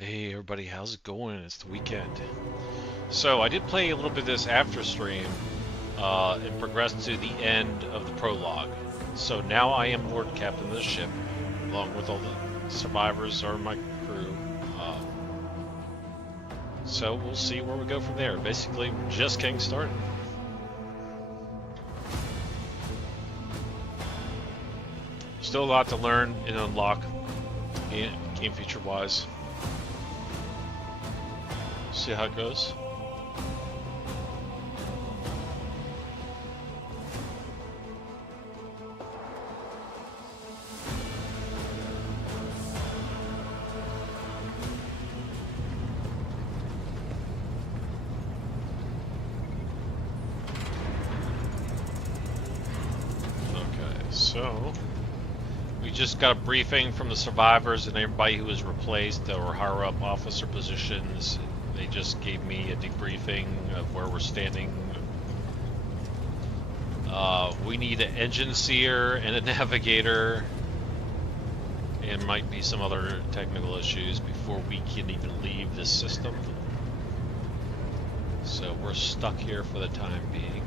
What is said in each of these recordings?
Hey everybody, how's it going? It's the weekend. So I did play a little bit of this after stream and progressed to the end of the prologue. So now I am Lord Captain of the ship, along with all the survivors or my crew. Uh, so we'll see where we go from there. Basically, we're just getting started. Still a lot to learn and unlock game feature-wise. See how it goes. So, we just got a briefing from the survivors and everybody who was replaced or higher up officer positions. They just gave me a debriefing of where we're standing. We need an engine seer and a navigator, and might be some other technical issues before we can even leave this system. So we're stuck here for the time being.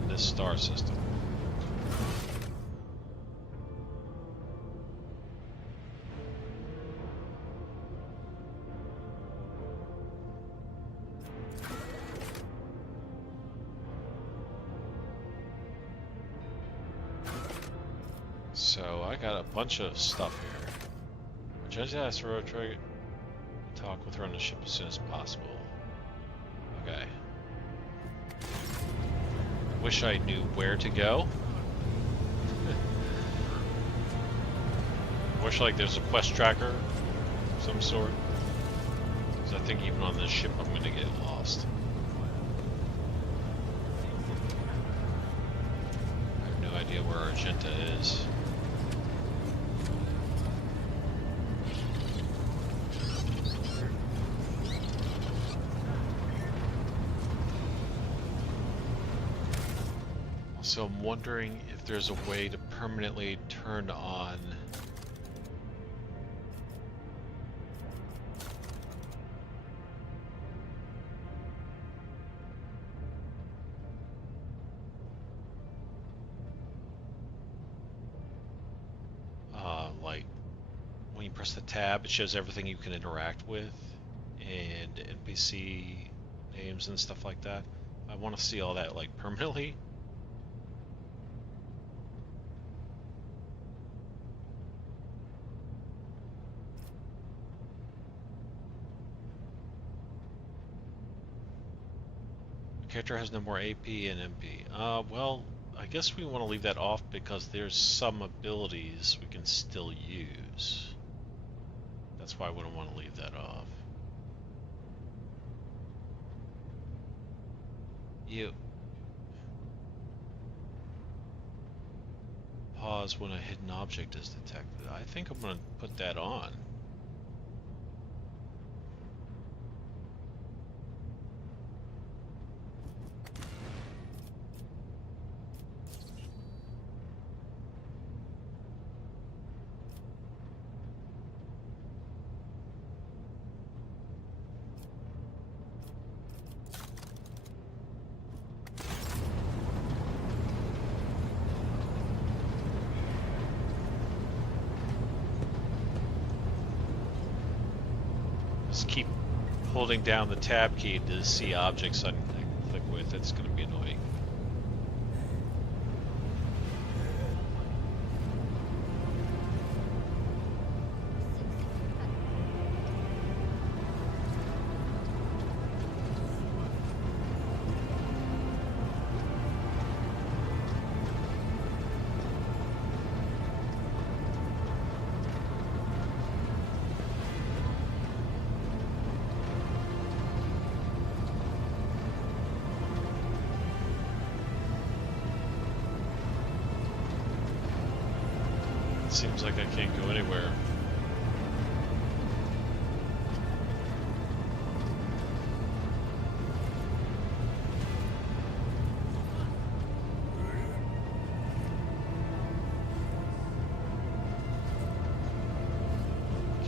In this star system. So I got a bunch of stuff here. Judge asked Road Trigger to talk with her on the ship as soon as possible. Okay. Wish I knew where to go. Wish like there's a quest tracker of some sort. Because I think even on this ship I'm gonna get lost. I have no idea where Argenta is. So I'm wondering if there's a way to permanently turn on like when you press the tab, it shows everything you can interact with and NPC names and stuff like that. I want to see all that like permanently. Character has no more AP and MP. Well, I guess we want to leave that off because there's some abilities we can still use. That's why I wouldn't want to leave that off. You pause when a hidden object is detected. I think I'm going to put that on. Just keep holding down the tab key to see objects I click with. It's going to be annoying. Seems like I can't go anywhere.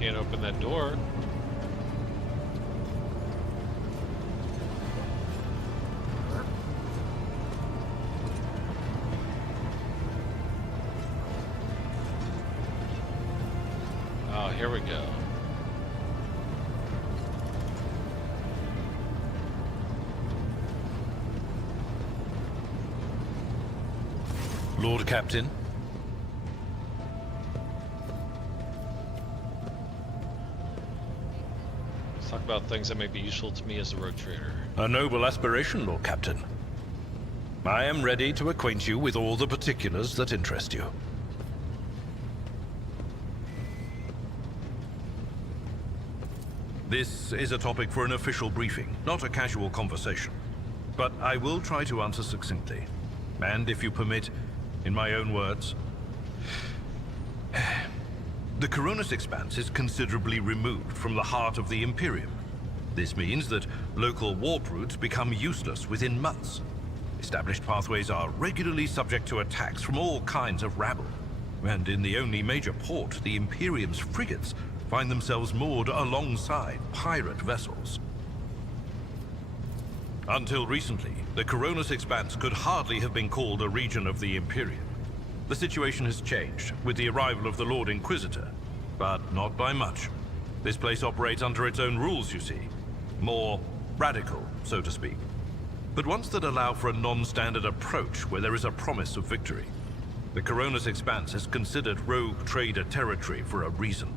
Can't open that door. Oh, here we go. Lord Captain. Let's talk about things that may be useful to me as a rogue trader. A noble aspiration, Lord Captain. I am ready to acquaint you with all the particulars that interest you. This is a topic for an official briefing, not a casual conversation. But I will try to answer succinctly. And if you permit, in my own words, the Coronis Expanse is considerably removed from the heart of the Imperium. This means that local warp routes become useless within months. Established pathways are regularly subject to attacks from all kinds of rabble. And in the only major port, the Imperium's frigates find themselves moored alongside pirate vessels. Until recently, the Coronis Expanse could hardly have been called a region of the Imperium. The situation has changed with the arrival of the Lord Inquisitor, but not by much. This place operates under its own rules, you see. More radical, so to speak. But ones that allow for a non-standard approach where there is a promise of victory. The Coronis Expanse is considered rogue trader territory for a reason.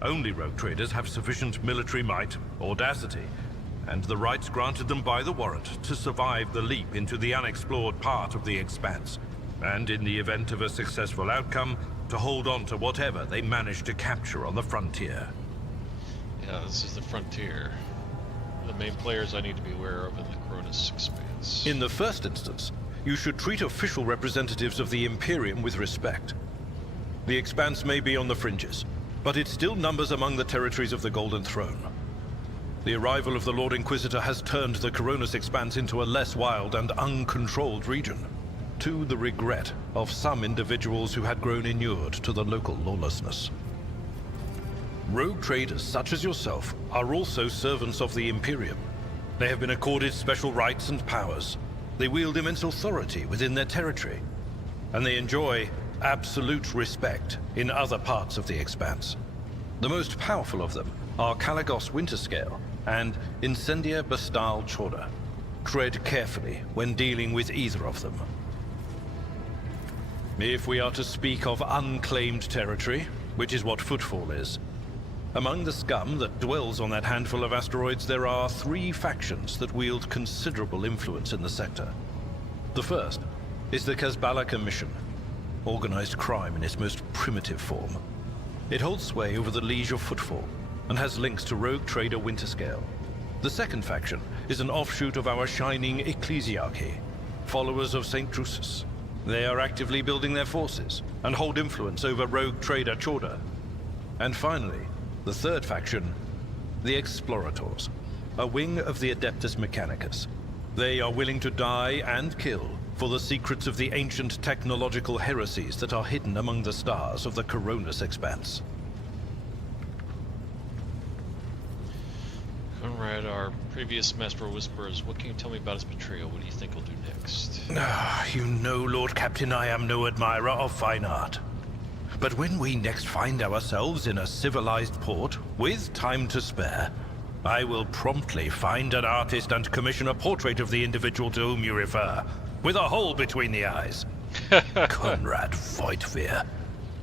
Only rogue traders have sufficient military might, audacity, and the rights granted them by the warrant to survive the leap into the unexplored part of the Expanse, and in the event of a successful outcome, to hold on to whatever they manage to capture on the frontier. Yeah, this is the frontier. The main players I need to be aware of in the Coronis Expanse. In the first instance, you should treat official representatives of the Imperium with respect. The Expanse may be on the fringes, but it still numbers among the territories of the Golden Throne. The arrival of the Lord Inquisitor has turned the Coronis Expanse into a less wild and uncontrolled region, to the regret of some individuals who had grown inured to the local lawlessness. Rogue traders such as yourself are also servants of the Imperium. They have been accorded special rights and powers. They wield immense authority within their territory, and they enjoy absolute respect in other parts of the Expanse. The most powerful of them are Caligos Winterscale and Incendia Bastal Chorda. Tread carefully when dealing with either of them. If we are to speak of unclaimed territory, which is what Footfall is, among the scum that dwells on that handful of asteroids, there are 3 factions that wield considerable influence in the sector. The first is the Kazbala Commission, organized crime in its most primitive form. It holds sway over the Liege of Footfall, and has links to rogue trader Winterscale. The second faction is an offshoot of our shining ecclesiarchy, followers of St. Drusus. They are actively building their forces, and hold influence over rogue trader Chorda. And finally, the third faction, the Explorators, a wing of the Adeptus Mechanicus. They are willing to die and kill for the secrets of the ancient technological heresies that are hidden among the stars of the Coronis Expanse. Conrad, our previous Master of Whisperers, what can you tell me about his betrayal? What do you think he'll do next? You know, Lord Captain, I am no admirer of fine art. But when we next find ourselves in a civilized port, with time to spare, I will promptly find an artist and commission a portrait of the individual to whom you refer, with a hole between the eyes. Conrad Voigtveer.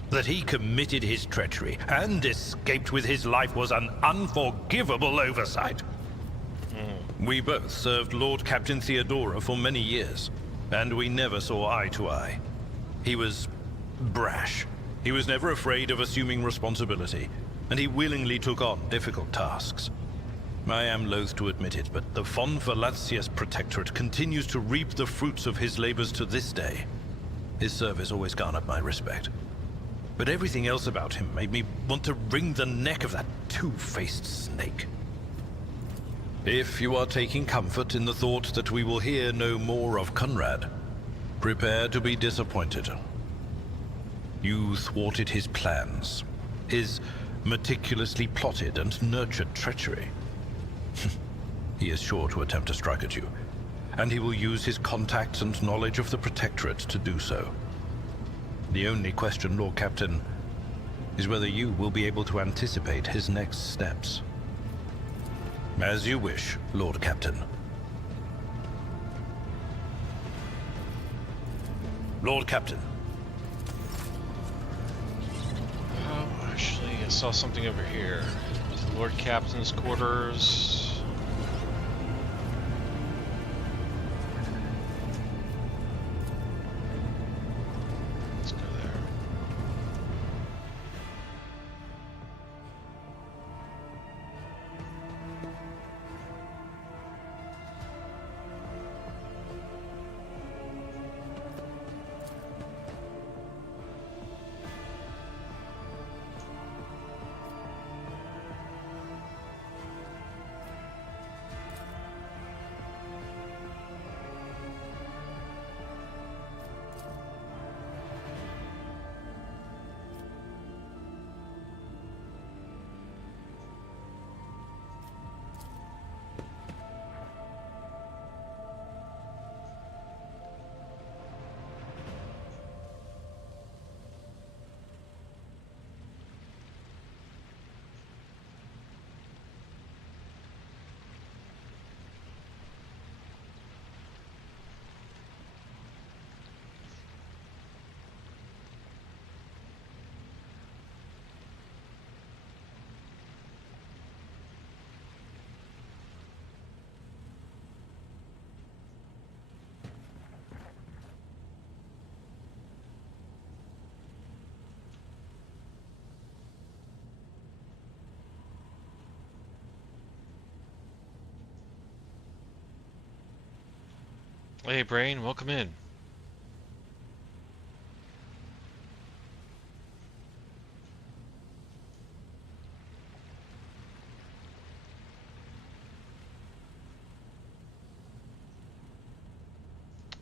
That he committed his treachery and escaped with his life was an unforgivable oversight. We both served Lord Captain Theodora for many years, and we never saw eye to eye. He was brash. He was never afraid of assuming responsibility, and he willingly took on difficult tasks. I am loath to admit it, but the Von Valancius Protectorate continues to reap the fruits of his labors to this day. His service always garnered my respect. But everything else about him made me want to wring the neck of that two-faced snake. If you are taking comfort in the thought that we will hear no more of Conrad, prepare to be disappointed. You thwarted his plans, his meticulously plotted and nurtured treachery. He is sure to attempt a strike at you, and he will use his contacts and knowledge of the Protectorate to do so. The only question, Lord Captain, is whether you will be able to anticipate his next steps. As you wish, Lord Captain. Lord Captain. Oh, actually, I saw something over here. Lord Captain's quarters. Let's go there. Hey, Brain, welcome in.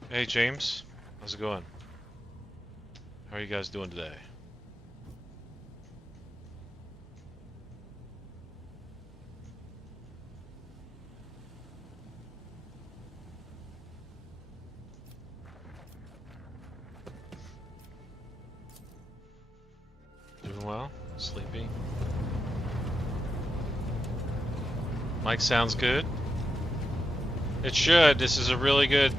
Hey, James. How's it going? How are you guys doing today? Doing well? Sleepy? Mic sounds good? It should. This is a really good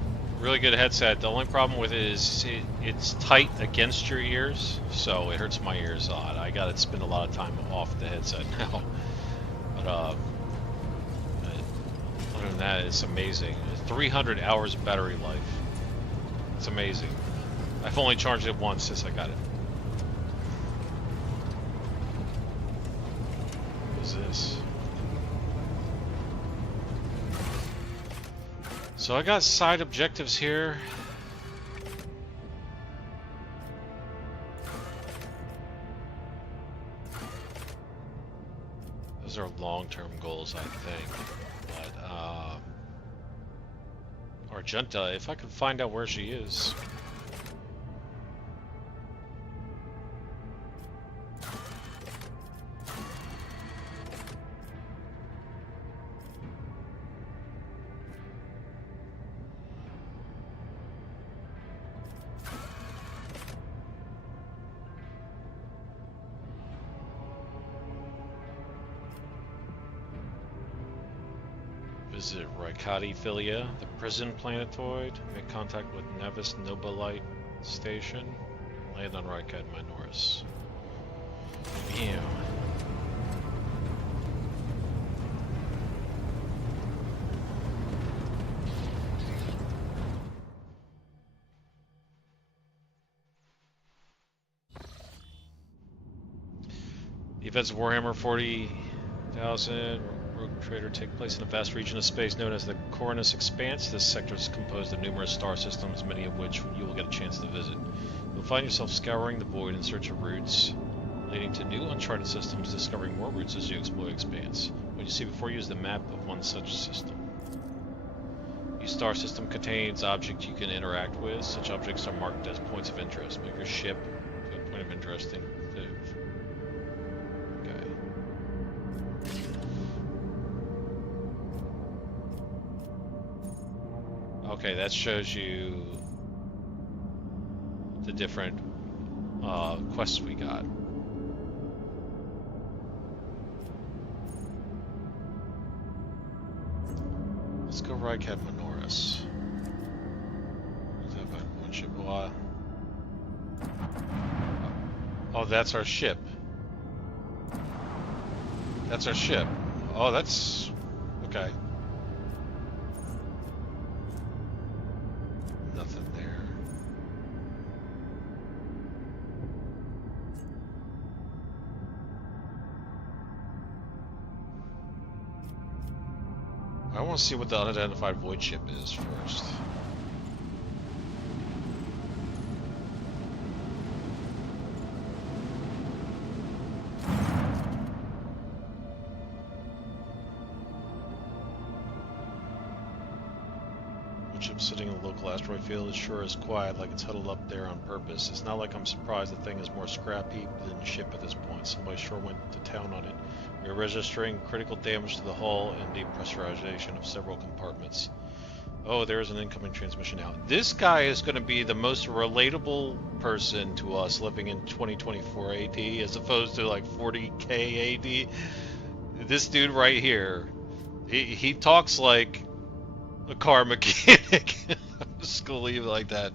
headset. The only problem with it is it's tight against your ears, so it hurts my ears a lot. I gotta spend a lot of time off the headset now. But other than that, it's amazing. 300 hours of battery life. It's amazing. I've only charged it once since I got it. What is this? So I got side objectives here. Those are long-term goals, I think. But Argenta, if I could find out where she is. Visit Rykati Philia, the prison planetoid. Make contact with Nevis Nobolite Station. Land on Rykad Minoris. Meow. The events of Warhammer 40,000 Rogue Trader take place in a vast region of space known as the Coronus Expanse. This sector is composed of numerous star systems, many of which you will get a chance to visit. You'll find yourself scouring the void in search of routes leading to new uncharted systems, discovering more routes as you explore the Expanse. What you see before you is the map of one such system. Each star system contains objects you can interact with. Such objects are marked as points of interest. Make your ship to a point of interest and live. Okay. Okay, that shows you the different quests we got. Let's go ride Captain Norris. Is that one ship? Oh, that's our ship. That's our ship. Oh, that's okay. Nothing there. I want to see what the unidentified void ship is first. Ship sitting in the local asteroid field is sure as quiet, like it's huddled up there on purpose. It's not like I'm surprised the thing is more scrap heap than the ship at this point. Somebody sure went to town on it. We're registering critical damage to the hull and depressurization of several compartments. Oh, there is an incoming transmission now. This guy is going to be the most relatable person to us living in 2024 AD as opposed to like 40k AD. This dude right here, he talks like a car mechanic. I'm just gonna leave it like that.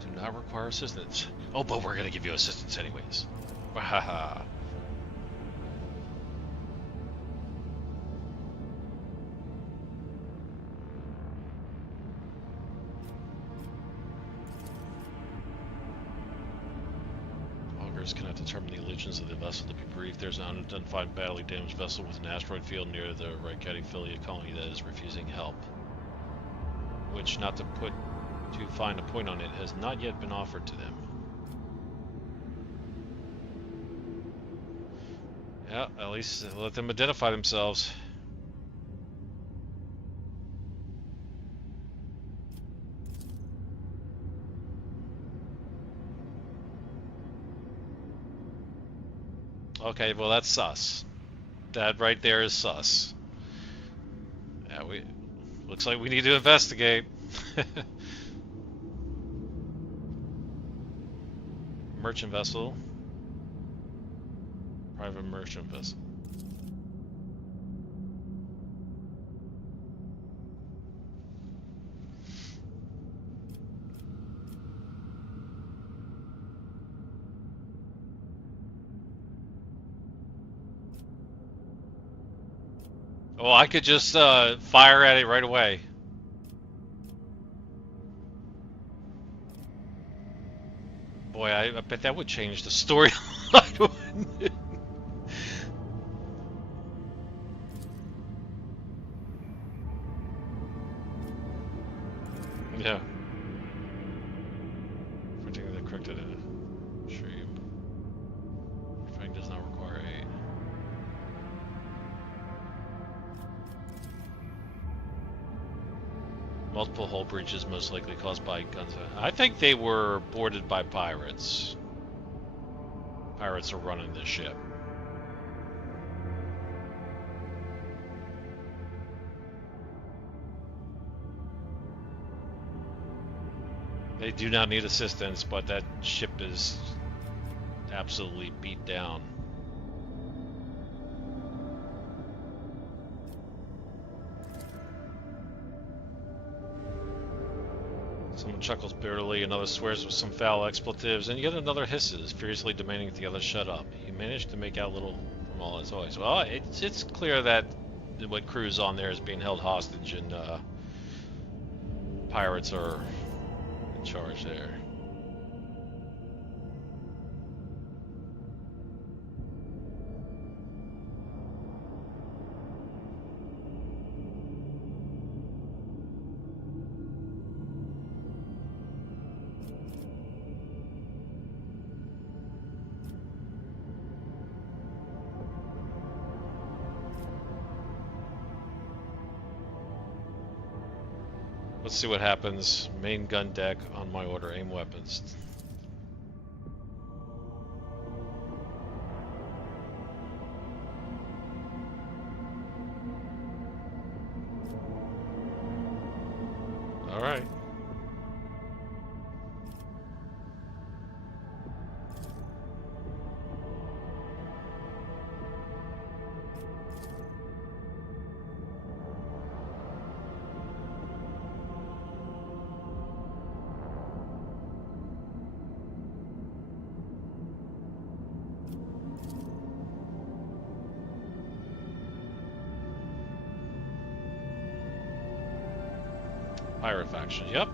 Do not require assistance. Oh, but we're gonna give you assistance anyways. Wahaha. Cannot determine the allegiance of the vessel to be brief. There's an unidentified badly damaged vessel with an asteroid field near the Rykati affiliate colony that is refusing help. Which, not to find a point on it, has not yet been offered to them. Yeah, at least let them identify themselves. Okay, well that's sus. That right there is sus. Yeah, looks like we need to investigate. Merchant vessel. Private merchant vessel. Oh, I could just fire at it right away. Boy, I bet that would change the storyline, wouldn't it? Yeah. Printing the corrected stream. Fending does not require aid. Multiple hull breaches, most likely caused by guns. I think they were boarded by pirates. Pirates are running this ship. They do not need assistance, but that ship is absolutely beat down. Someone chuckles bitterly, another swears with some foul expletives, and yet another hisses, furiously demanding that the other shut up. You manage to make out little from all as always. Well, it's clear that what crew's on there is being held hostage, and pirates are in charge there. Let's see what happens. Main gun deck on my order. Aim weapons. All right. Pirate faction, yep.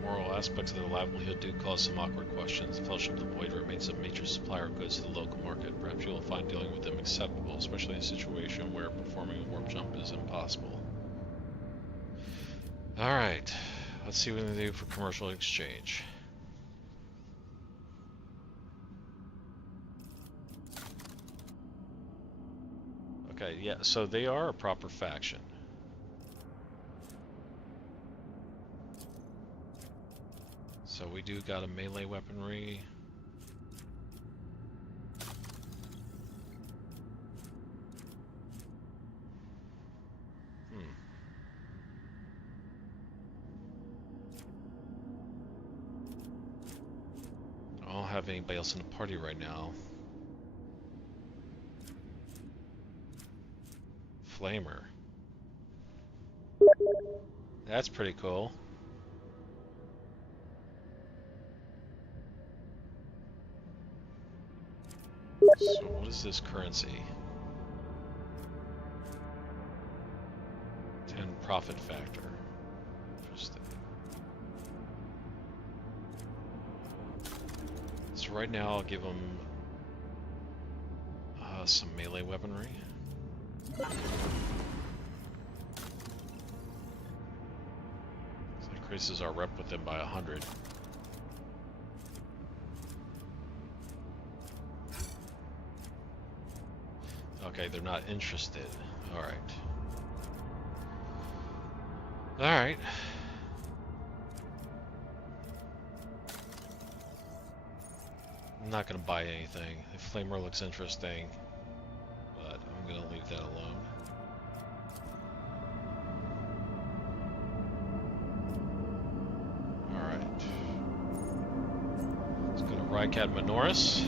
Moral aspects of their livelihood do cause some awkward questions. The Fellowship of the Void remains a major supplier of goods to the local market. Perhaps you will find dealing with them acceptable, especially in a situation where performing a warp jump is impossible. Alright, let's see what we can do for commercial exchange. Okay, yeah, so they are a proper faction. So we do got a melee weaponry. I don't have anybody else in the party right now. Flamer. That's pretty cool. So what is this currency? 10 profit factor. Interesting. So right now I'll give them some melee weaponry. So it increases our rep with them by 100. Okay, they're not interested. Alright. Alright. I'm not gonna buy anything. The flamer looks interesting, but I'm gonna leave that alone. Alright. Let's go to Rycat Minoris.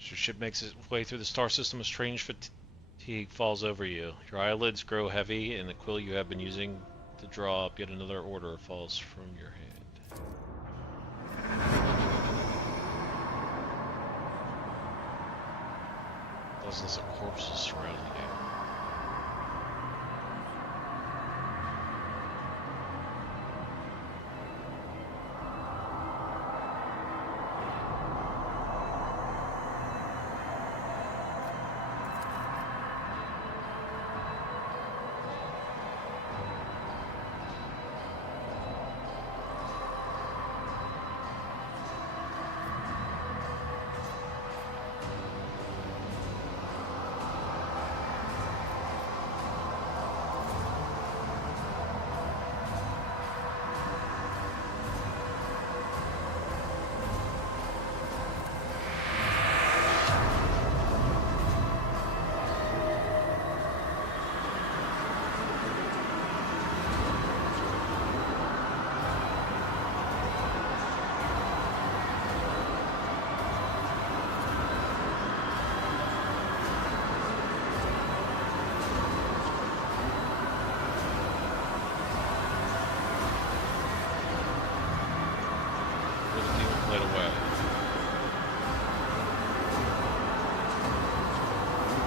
Your ship makes its way through the star system, a strange fatigue falls over you. Your eyelids grow heavy, and the quill you have been using to draw up yet another order falls from your hand. Dozens of corpses surrounding you.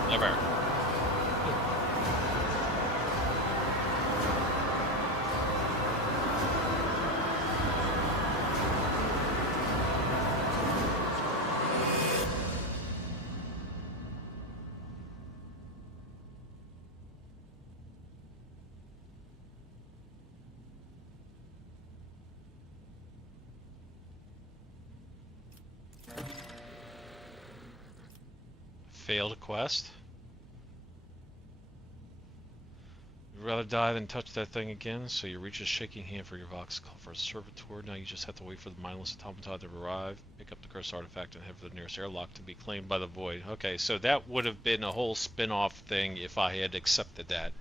Never. Failed quest. You'd rather die than touch that thing again, so you reach a shaking hand for your Vox call for a servitor. Now you just have to wait for the mindless automaton to arrive, pick up the cursed artifact, and head for the nearest airlock to be claimed by the void. Okay, so that would have been a whole spin-off thing if I had accepted that.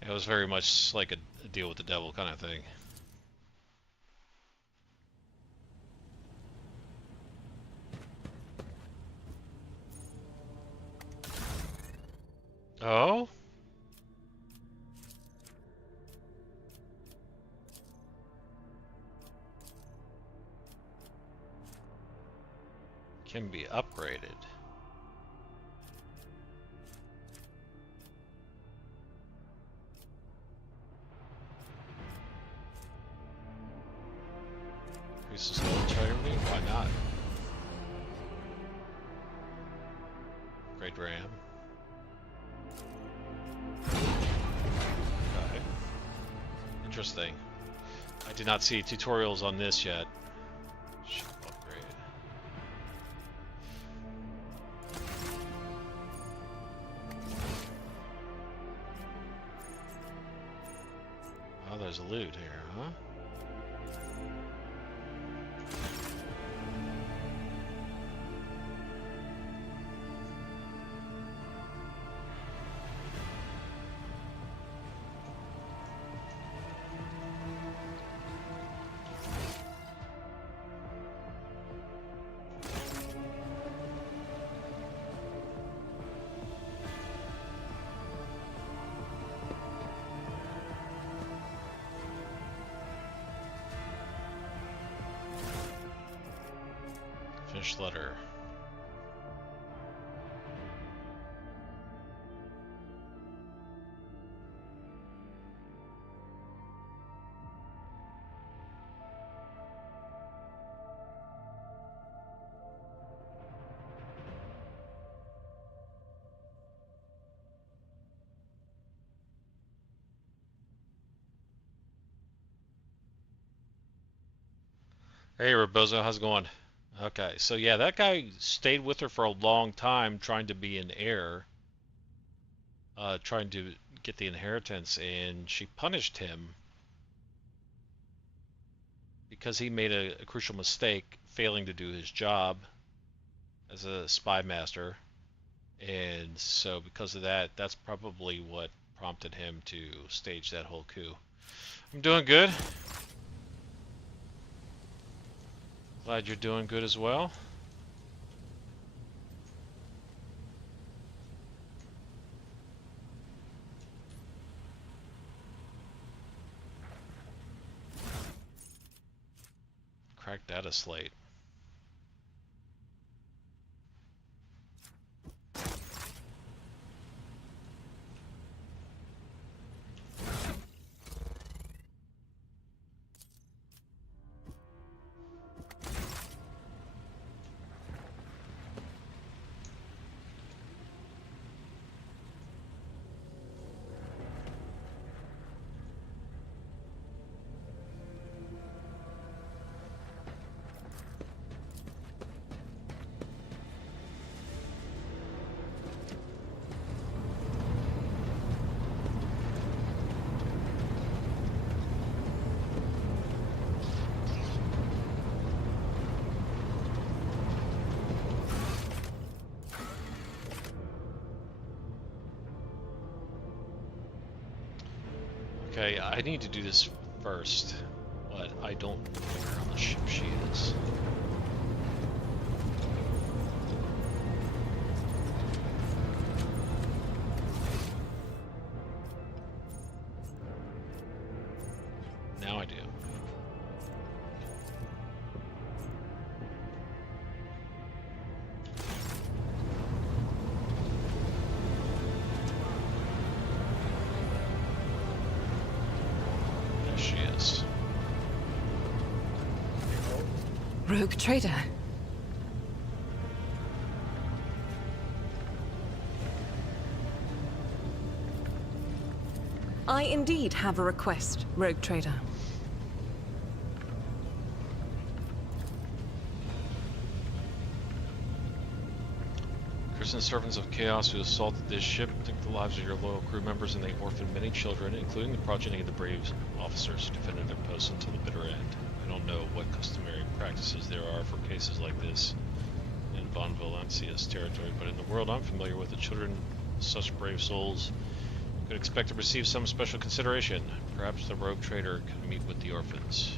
It was very much like a deal with the devil kind of thing. Oh? Can be upgraded. Increases militarily? Why not? Upgrade RAM. Okay. Interesting. I did not see tutorials on this yet. Ship upgrade. Oh, there's a loot here, huh? Finish letter. Hey, Rebozo, how's it going? Okay, so yeah, that guy stayed with her for a long time trying to be an heir, trying to get the inheritance, and she punished him because he made a crucial mistake, failing to do his job as a spy master. And so because of that, that's probably what prompted him to stage that whole coup. I'm doing good. Glad you're doing good as well. Cracked data slate. Okay, I need to do this first, but I don't know where on the ship she is. Now I do. There she is. Rogue trader. I indeed have a request, Rogue trader. Prison servants of chaos who assaulted this ship took the lives of your loyal crew members, and they orphaned many children, including the progeny of the brave officers who defended their posts until the bitter end. I don't know what customary practices there are for cases like this in Von Valencia's territory, but in the world I'm familiar with, the children of such brave souls could expect to receive some special consideration. Perhaps the rogue trader could meet with the orphans.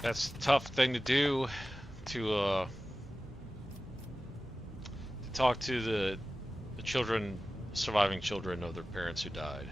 That's a tough thing to do, to talk to the children, surviving children of their parents who died.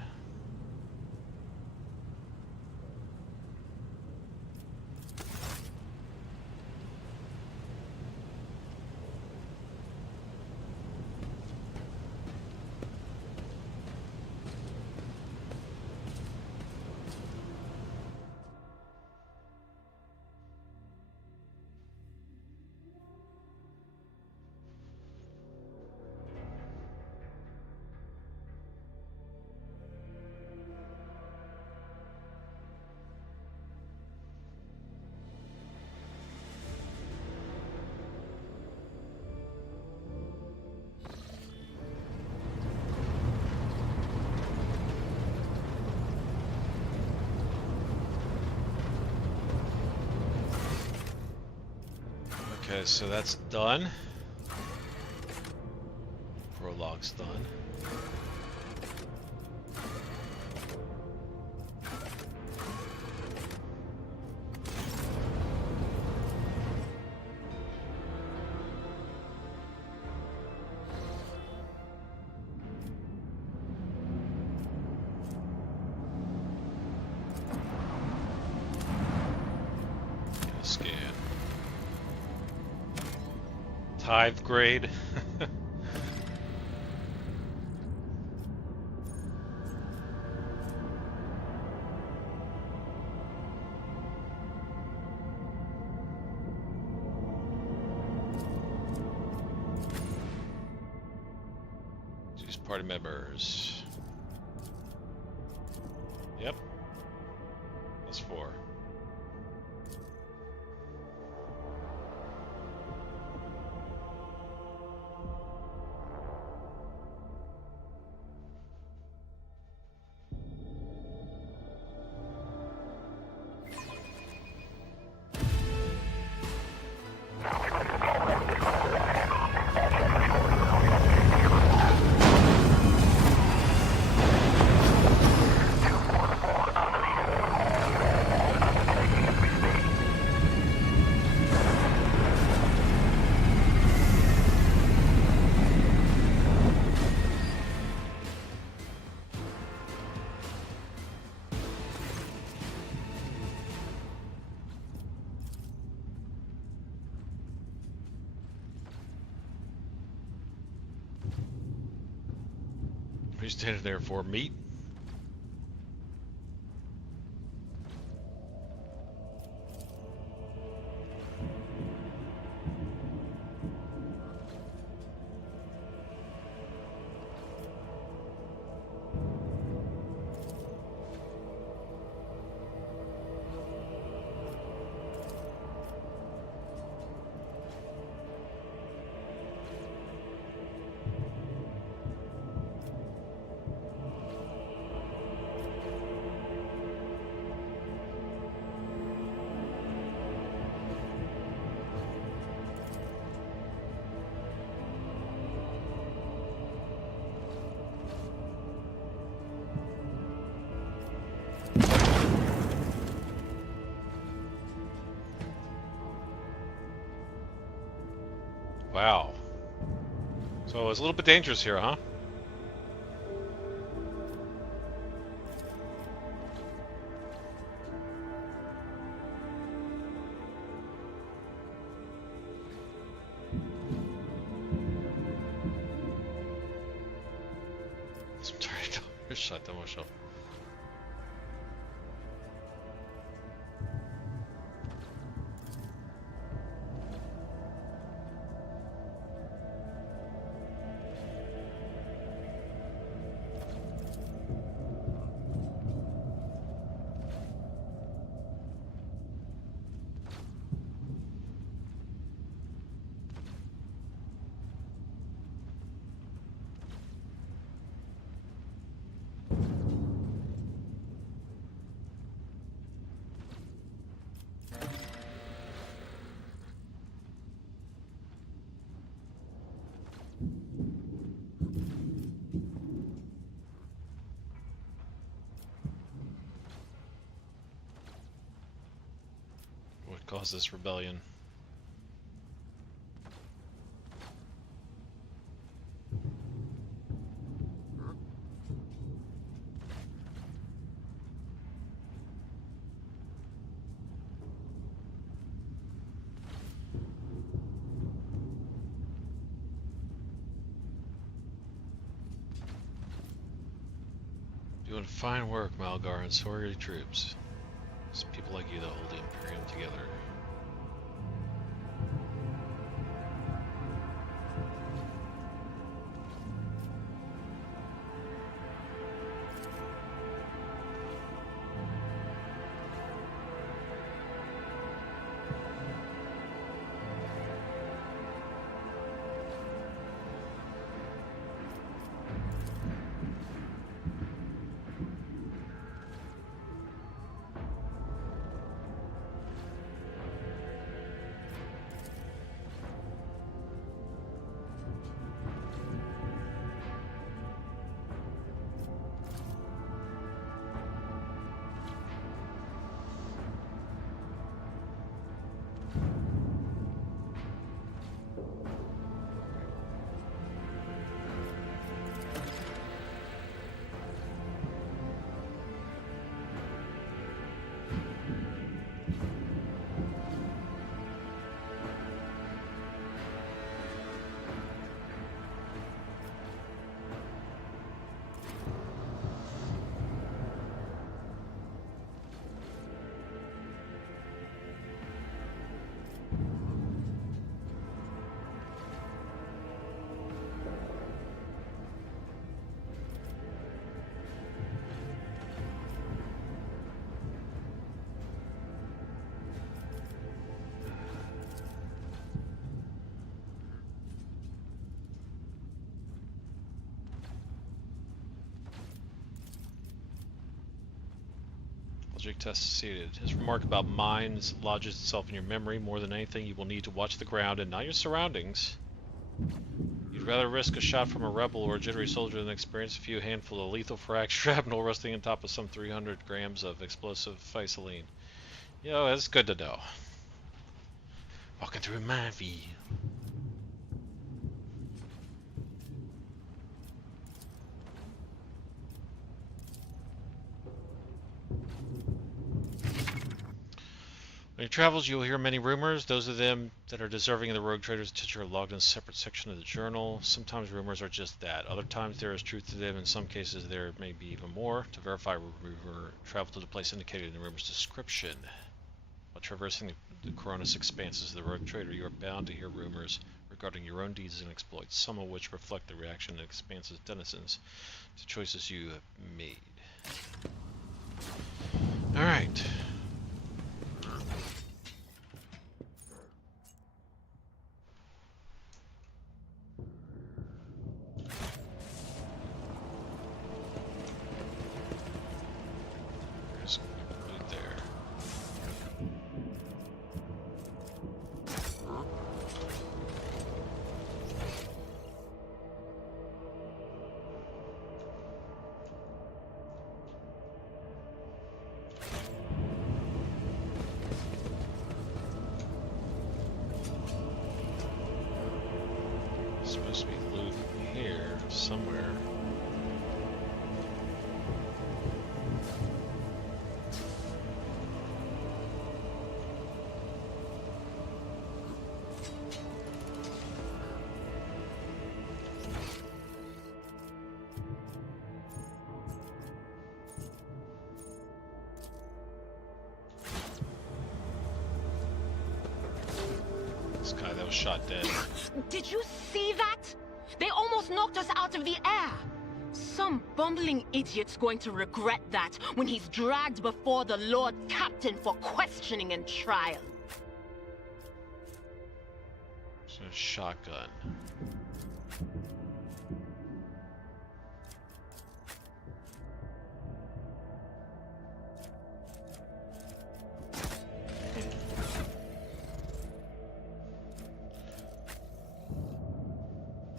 Okay, so that's done. Prologue's done. scan. Tithe grade. Choose party members. Yep. That's 4. What are you standing there for? Meat? Wow. So it's a little bit dangerous here, huh? Some tiny doors shut down myself. What caused this rebellion? Doing fine work, Malgar, and so are your troops. It's people like you that hold the Imperium together. Logic test succeeded. His remark about minds lodges itself in your memory. More than anything, you will need to watch the ground and not your surroundings. You'd rather risk a shot from a rebel or a jittery soldier than experience a few handful of lethal frag shrapnel rusting on top of some 300 grams of explosive fiseline. Yo, that's good to know. Walking through a minefield. On your travels, you will hear many rumors. Those of them that are deserving of the rogue trader's attention are logged in a separate section of the journal. Sometimes rumors are just that. Other times there is truth to them. In some cases there may be even more. To verify a rumor, travel to the place indicated in the rumor's description. While traversing the Coronis expanses of the rogue trader, you are bound to hear rumors regarding your own deeds and exploits, some of which reflect the reaction of the expanse's denizens to choices you have made. Alright. There's loot there. Supposed to be loot here somewhere. This guy that was shot dead. Did you see that? They almost knocked us out of the air. Some bumbling idiot's going to regret that when he's dragged before the Lord Captain for questioning and trial. So shotgun.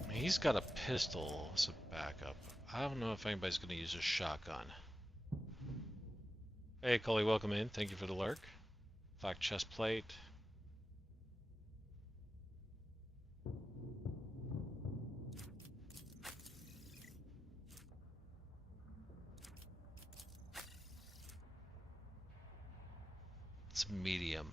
He's got a pistol as a backup. I don't know if anybody's going to use a shotgun. Hey, Cully, welcome in. Thank you for the lurk. Black chest plate. It's medium.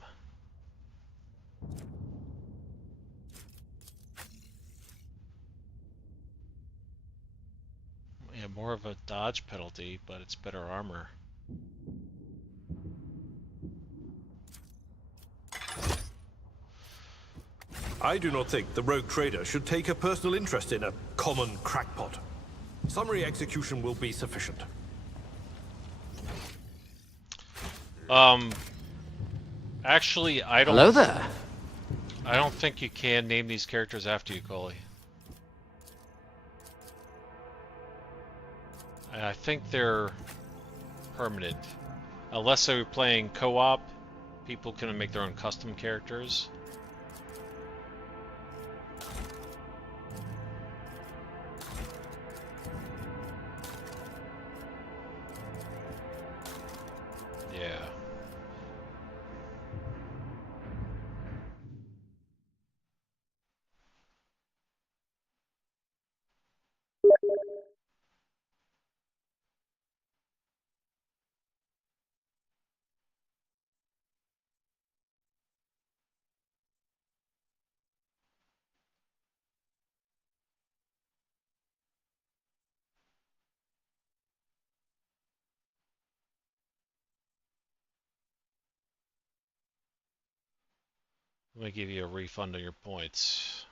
Yeah, more of a dodge penalty, but it's better armor. I do not think the rogue trader should take a personal interest in a common crackpot. Summary execution will be sufficient. Actually, I don't. Hello there. I don't think you can name these characters after you, Cully. I think they're permanent. Unless they're playing co-op, people can make their own custom characters. Yeah. Let me give you a refund on your points.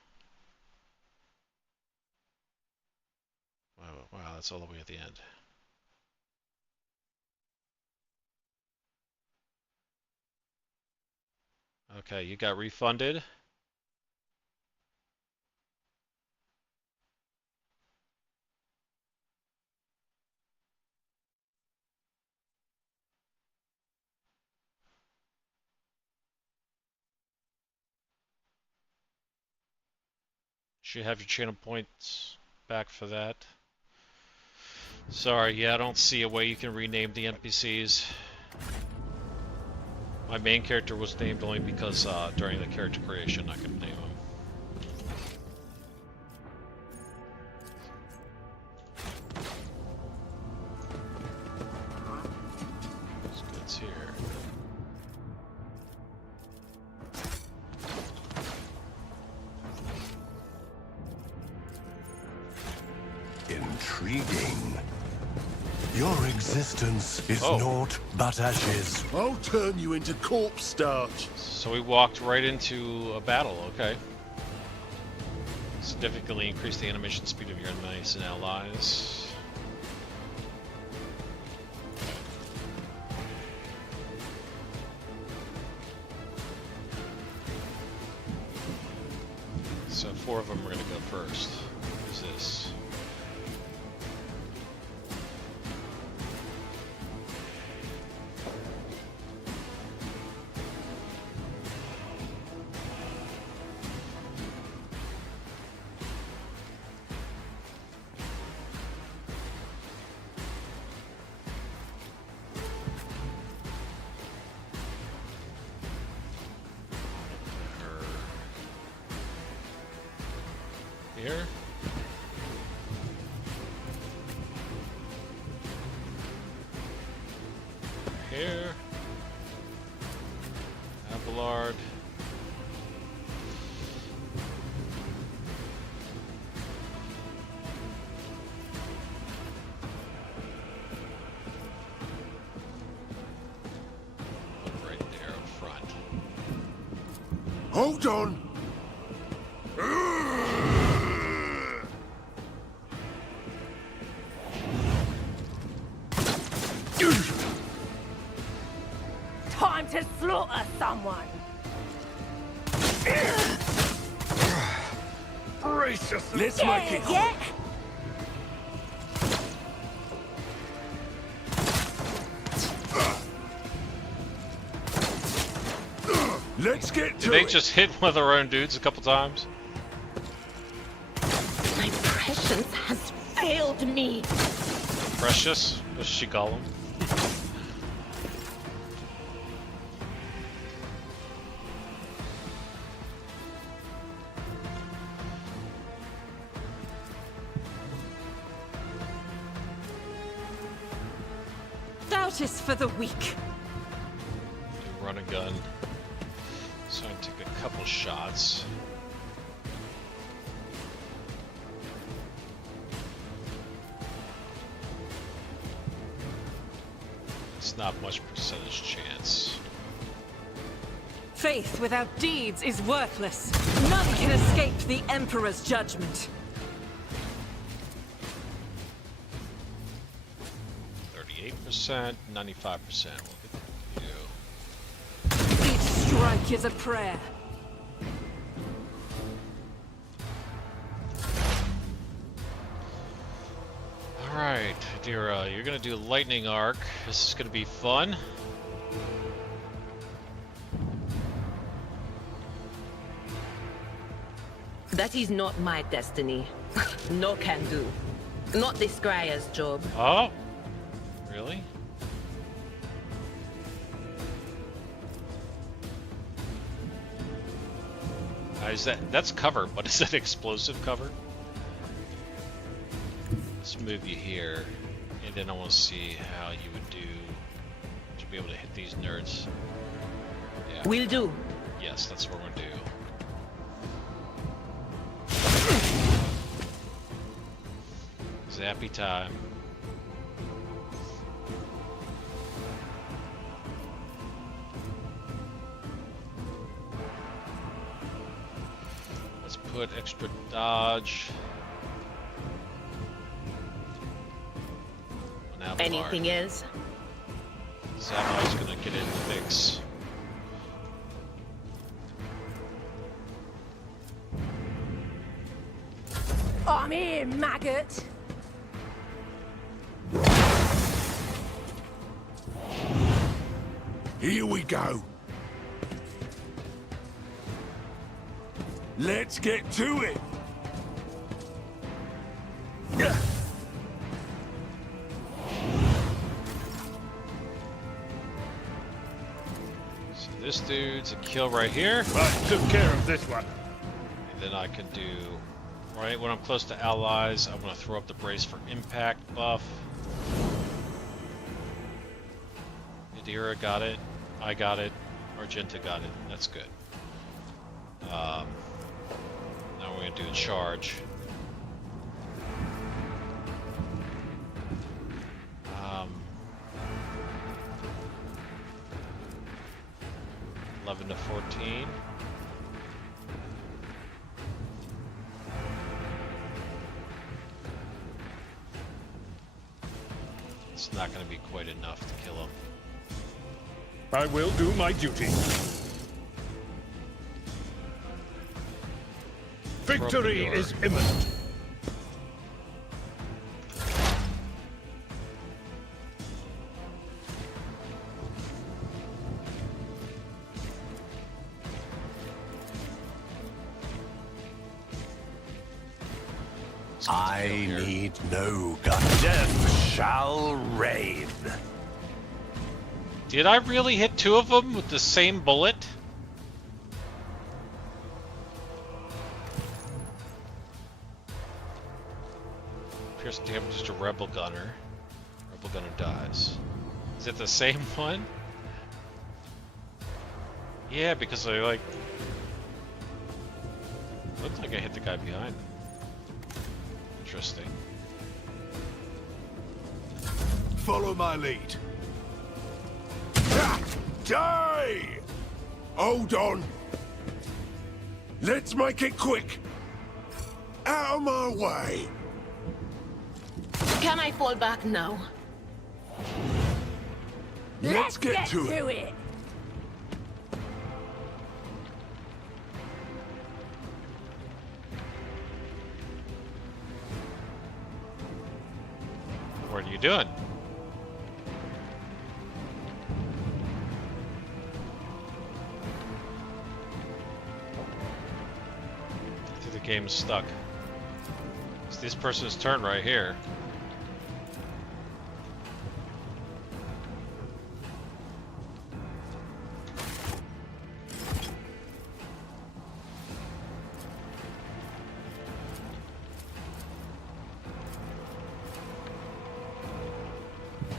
Wow, wow, that's all the way at the end. Okay, you got refunded. Should have your channel points back for that. Sorry, yeah, I don't see a way you can rename the NPCs. My main character was named only because during the character creation I could name him. There's goods here. Intriguing. Your existence is Oh. naught but ashes. I'll turn you into corpse starch. So we walked right into a battle, okay. Significantly increase the animation speed of your enemies and allies. So 4 of them are going to go first. Who's this? Here. Here. Abelard. Right there up front. Hold on. Time to slaughter someone. Let's make it quick. Yeah. Let's get to Did they it. just hit one of their own dudes a couple times? My prescience has failed me. Precious? What should she call him? Doubt is for the weak. Run a gun. So I took a couple shots. It's not much percentage chance. Faith without deeds is worthless. None can escape the Emperor's judgment. 38%, 95%. We'll get you. Each strike is a prayer. Alright, Adira, you're gonna do lightning arc. This is gonna be fun. That is not my destiny. No can do. Not this Squire's job. Oh? Really? Is that's cover, but is that explosive cover? Let's move you here, and then I want to see how you would do to be able to hit these nerds. Yeah. Will do. Yes, that's what we're gonna do. Zappy time. Let's put extra dodge. on Abelard. Anything else? Zappy's gonna get in the mix. I'm here, maggot. Here we go. Let's get to it. dudes and kill right here. I took care of this one. And then I can do, right when I'm close to allies, I'm going to throw up the brace for impact buff. Yadira got it. I got it. Argenta got it. That's good. Now we're going to do a charge. 11 to 14. It's not going to be quite enough to kill him. I will do my duty. Victory is imminent. I need no gun. Death shall reign. Did I really hit two of them with the same bullet? Pierce damages to Rebel Gunner. Rebel Gunner dies. Is it the same one? Yeah, because I like... Looked like I hit the guy behind. Interesting. Follow my lead. Die! Hold on. Let's make it quick. Out of my way. Can I fall back now? Let's get to it. What are you doing? I think the game's stuck. It's this person's turn right here.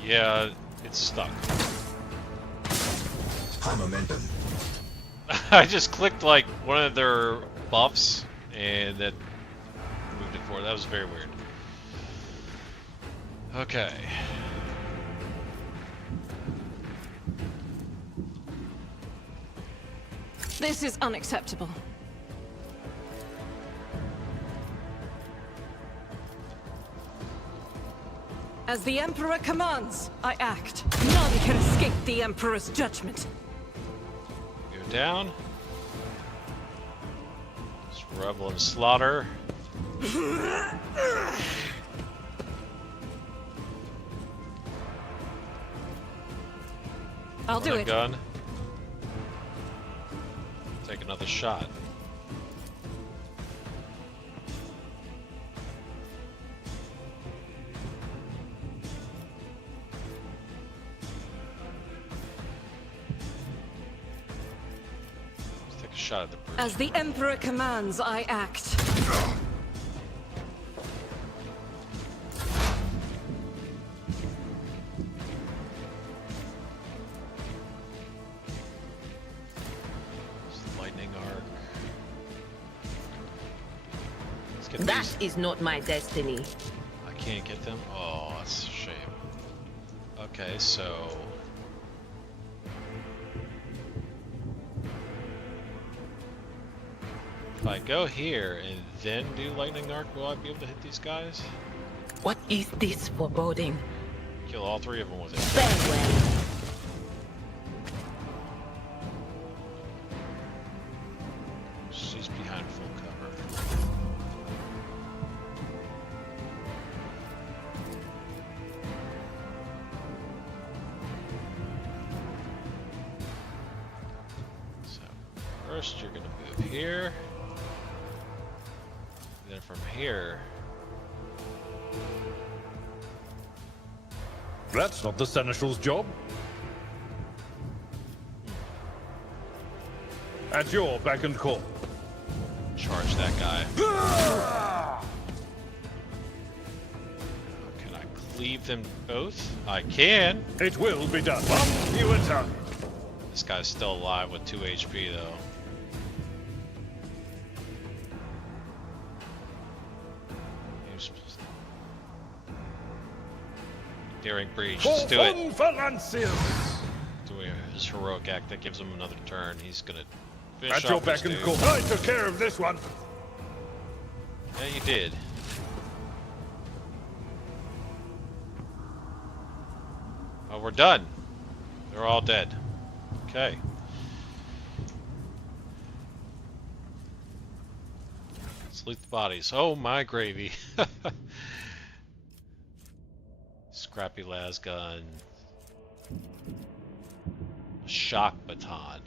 Yeah, it's stuck. High momentum. I just clicked like one of their buffs and then moved it forward. That was very weird. Okay. This is unacceptable. As the Emperor commands, I act. None can escape the Emperor's judgment. Go down. Just revel and slaughter. I'll do it. Gun. Take another shot. Let's take a shot at the bridge. As the Emperor commands, I act. Lightning arc. Let's get That these. is not my destiny. I can't get them? Oh, that's a shame. Okay, so... If I go here and then do lightning arc, will I be able to hit these guys? What is this foreboding? Kill all three of them with it. Farewell. She's behind full cover. So, first you're gonna move here. And then from here, That's not the Seneschal's job. At your beck and call. Charge that guy. Can I cleave them both? I can. It will be done. Up you attack. This guy's still alive with 2 HP though. Daring breach. Let's do it. Doing his heroic act that gives him another turn. He's gonna finish At your off this beck and dude. call. I took care of this one. Yeah, you did. Oh, we're done. They're all dead. Okay. Let's loot the bodies. Oh my gravy. Scrappy las gun. Shock baton.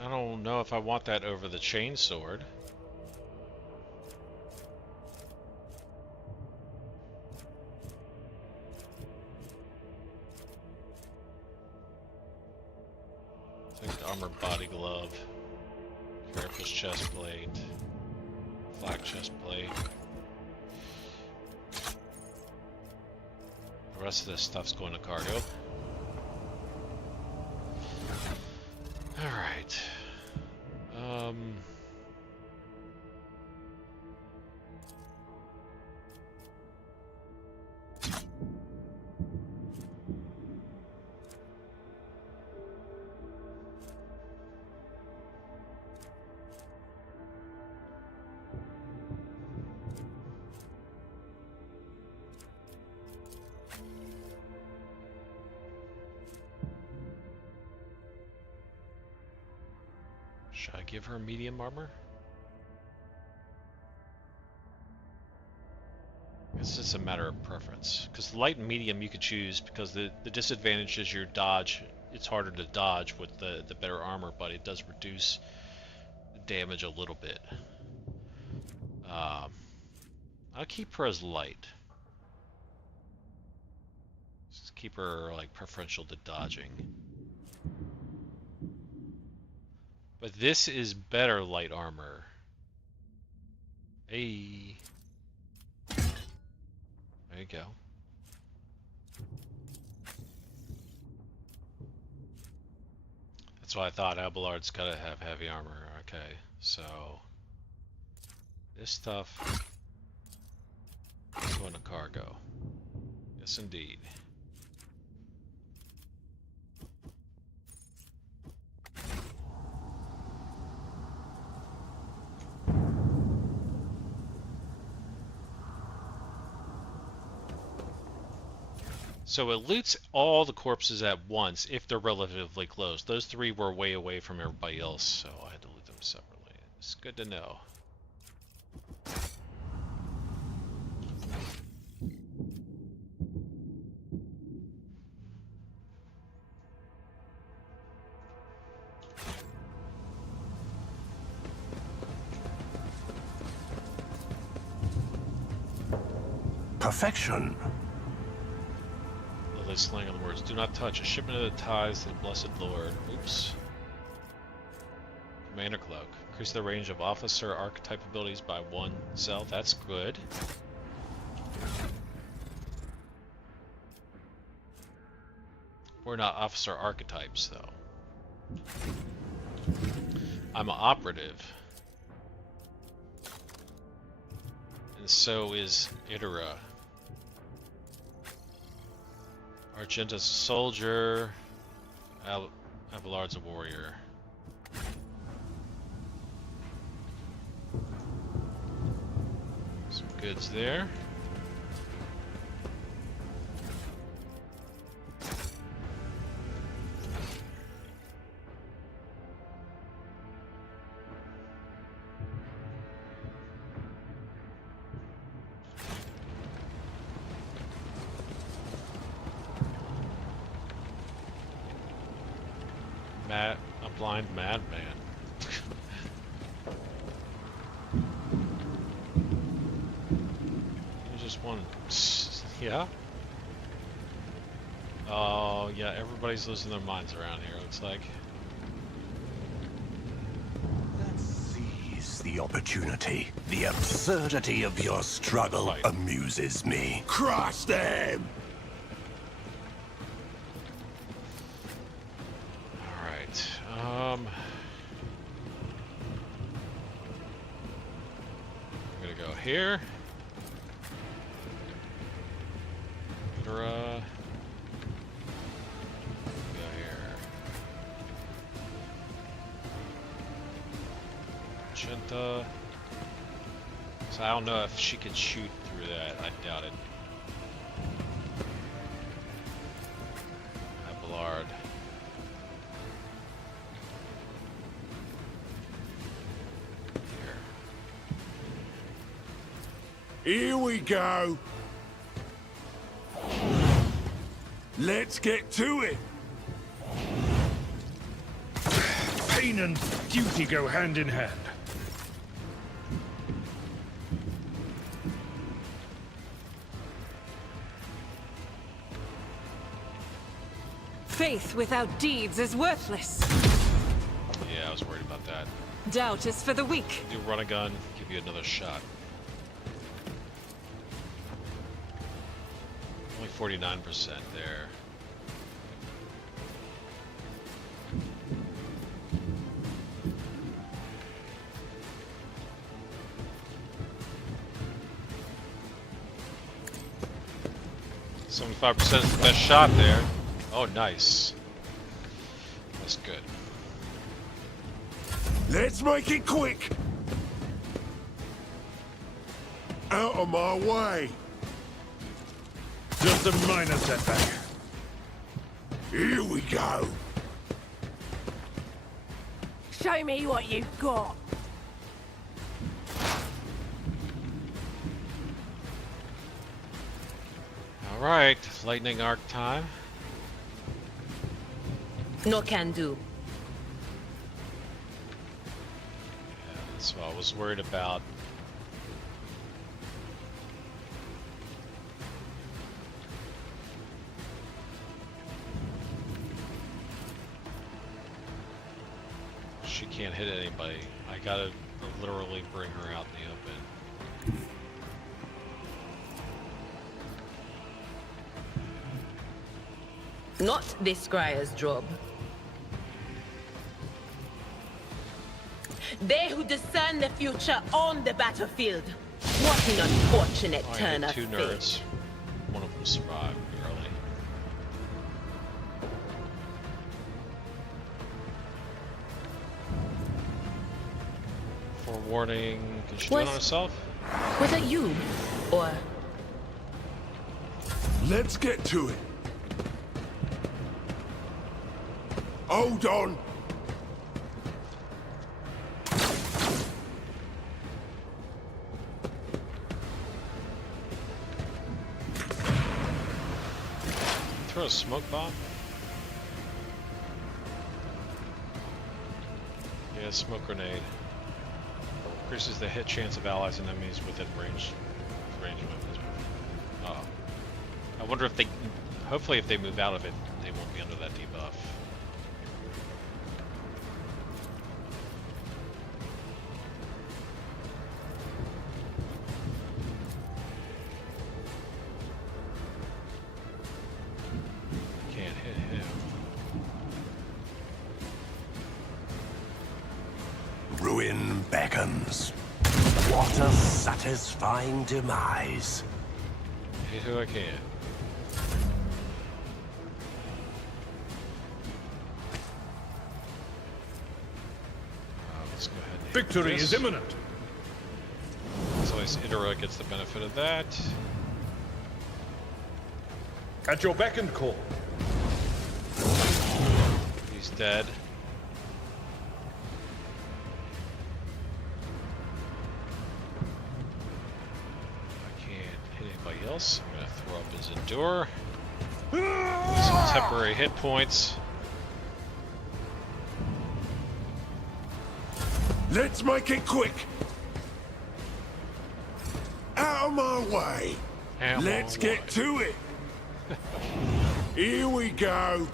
I don't know if I want that over the chainsword. I think armored body glove. Carapace chest plate. Flak chest plate. The rest of this stuff's going to cargo. Alright. Should I give her medium armor? I guess it's a matter of preference. Because light and medium you could choose because the disadvantage is your dodge. It's harder to dodge with the better armor, but it does reduce the damage a little bit. I'll keep her as light. Just keep her like preferential to dodging. But this is better light armor. Hey. There you go. That's why I thought Abelard's gotta have heavy armor. Okay, so this stuff is going to cargo. Yes, indeed. So it loots all the corpses at once if they're relatively close. Those three were way away from everybody else, so I had to loot them separately. It's good to know. Perfection. Slang of the words. Do not touch. A shipment of the ties to the blessed Lord. Oops. Commander Cloak. Increase the range of officer archetype abilities by 1 cell. That's good. We're not officer archetypes, though. I'm an operative. And so is Idara. Argenta's a soldier. Abelard's a warrior. Some goods there. A blind madman. You just want... Yeah? Oh, yeah, everybody's losing their minds around here, looks like. Seize the opportunity. The absurdity of your struggle Right. amuses me. Crush them! Alright, I'm gonna go here. Go here. Magenta. So I don't know if she can shoot through that. I doubt it. Abelard. Here. Here we go. Let's get to it. Pain and duty go hand in hand. Faith without deeds is worthless. Yeah, I was worried about that. Doubt is for the weak. Do run a gun, give you another shot. Only 49% there. %75% is the best shot there. Oh, nice. That's good. Let's make it quick. Out of my way. Just a minor setback. Here we go. Show me what you've got. Alright, lightning arc time. No can do. Yeah, that's what I was worried about. She can't hit anybody. I gotta literally bring her out in the open. Not this Scryer's job. They who discern the future on the battlefield. What an unfortunate Oh, I turn hit of two fate. nerds. One of them survived early. Forewarning. Can she do it on herself? Was it you? Or Let's get to it. Hold on. Throw a smoke bomb? Yeah, smoke grenade. Increases the hit chance of allies and enemies within range weapons. Oh. I wonder if they... Hopefully if they move out of it, they won't be under that debuff. Can't hit him. Ruin beckons. What a satisfying demise. Hit who I can. Let's go ahead and hit Victory this. is imminent. So at least Idara gets the benefit of that. At your beck and call. He's dead. I can't hit anybody else. I'm gonna throw up his Endure. Some temporary hit points. Let's make it quick. Out of my way. Ow, Let's my get way. to it. Here we go.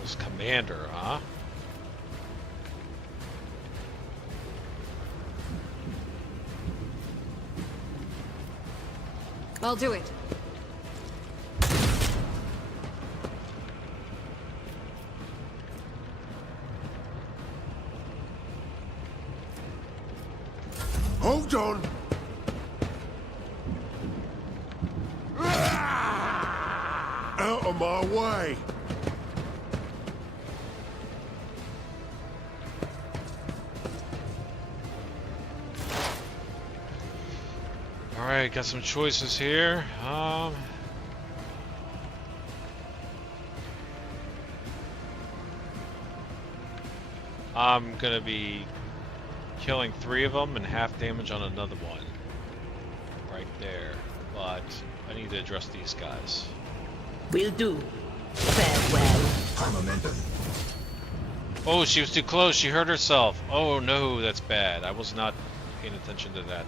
This commander, huh? I'll do it. Hold on. Out of my way. Alright, got some choices here. I'm gonna be killing 3 of them and half damage on another one. Right there. But I need to address these guys. Will do. Farewell. High momentum. Oh, she was too close. She hurt herself. Oh no, that's bad. I was not paying attention to that.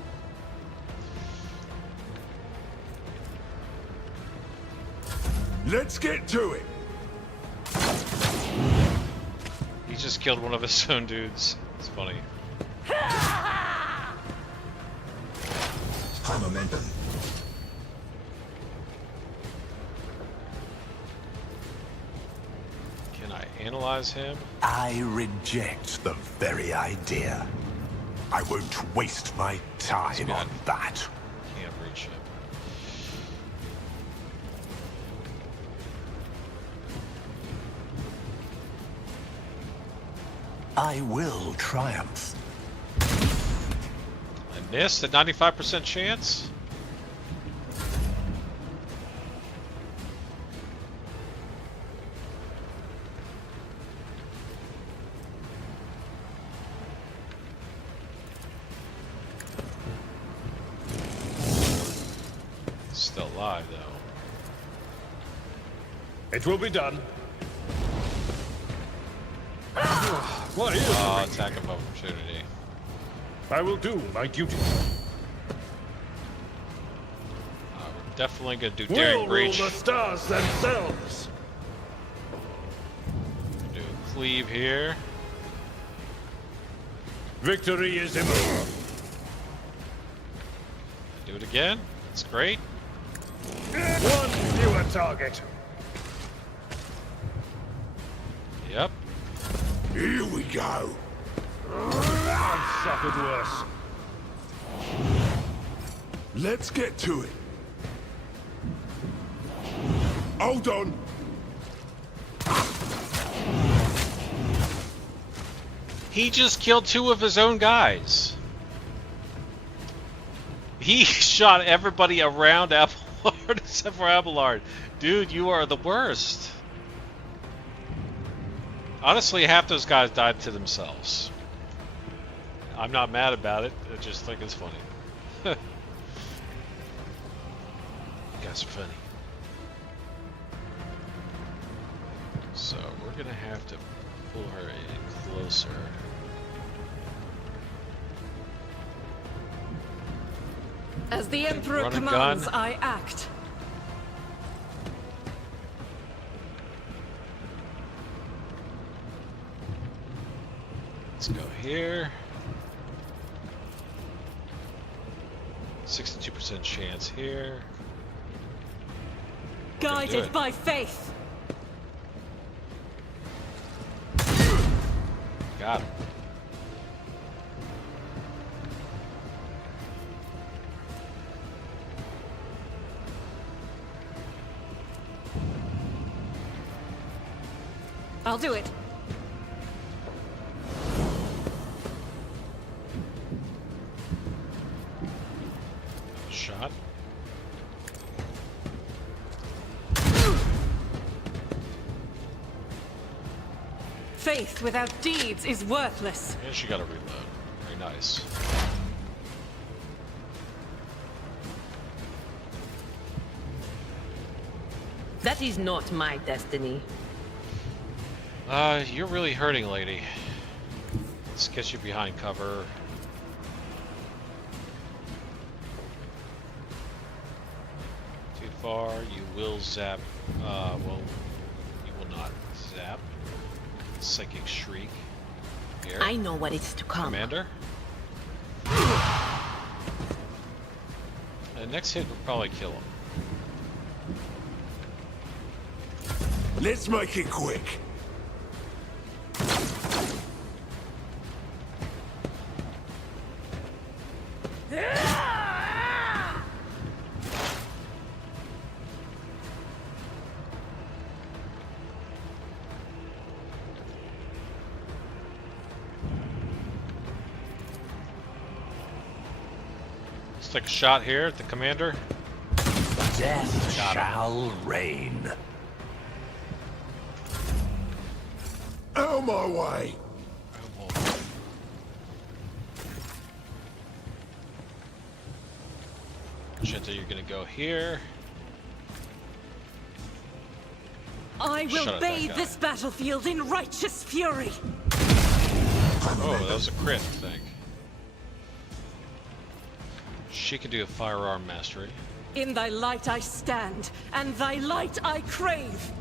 Let's get to it. He just killed one of his own dudes. It's funny. High momentum. Can I analyze him? I reject the very idea. I won't waste my time on that. Can't reach him. I will triumph. I missed at 95% chance. Still alive though. It will be done. What is Attack of opportunity. I will do my duty. We're definitely gonna do We'll daring rule breach. the stars themselves. Do a cleave here. Victory is imminent. Do it again. That's great. One fewer target. Yep. Here we go. I've suffered worse. Let's get to it. Hold on. He just killed 2 of his own guys. He shot everybody around Abelard except for Abelard. Dude, you are the worst. Honestly, half those guys died to themselves. I'm not mad about it. I just think it's funny. You guys are funny. So we're gonna have to pull her in closer. As the Emperor Run and commands, gun. I act. Let's go here. 62% chance here. Guided by faith. Got him. I'll do it. Shot. Faith without deeds is worthless. And she got a reload. Very nice. That is not my destiny. You're really hurting, lady. Let's get you behind cover. Too far, you will zap. Well, you will not zap. Psychic Shriek. Here. I know what is to come. Commander. The next hit will probably kill him. Let's make it quick. Let's take a shot here at the commander. Death shall reign. Out of my way. Shinta, you're gonna go here. I Shut will it, bathe that guy. this battlefield in righteous fury. Oh, that was a crit, I think. She can do a firearm mastery. In thy light I stand, and thy light I crave.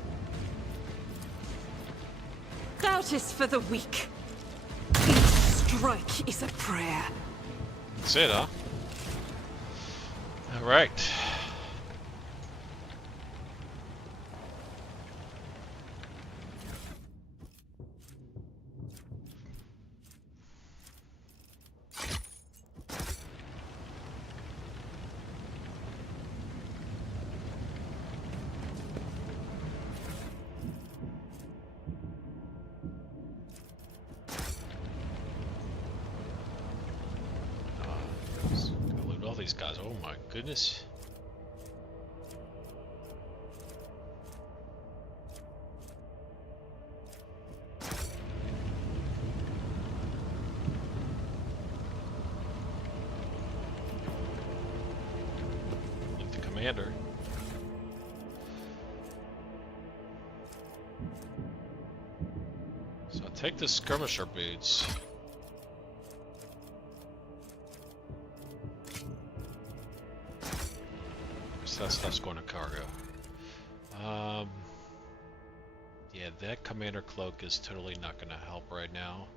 Doubt is for the weak. Each strike is a prayer. That's it, huh? Alright. Gotta loot all these guys. Oh my goodness. Loot the commander. So I'll take the skirmisher boots. That stuff's going to cargo. Yeah, that commander cloak is totally not going to help right now.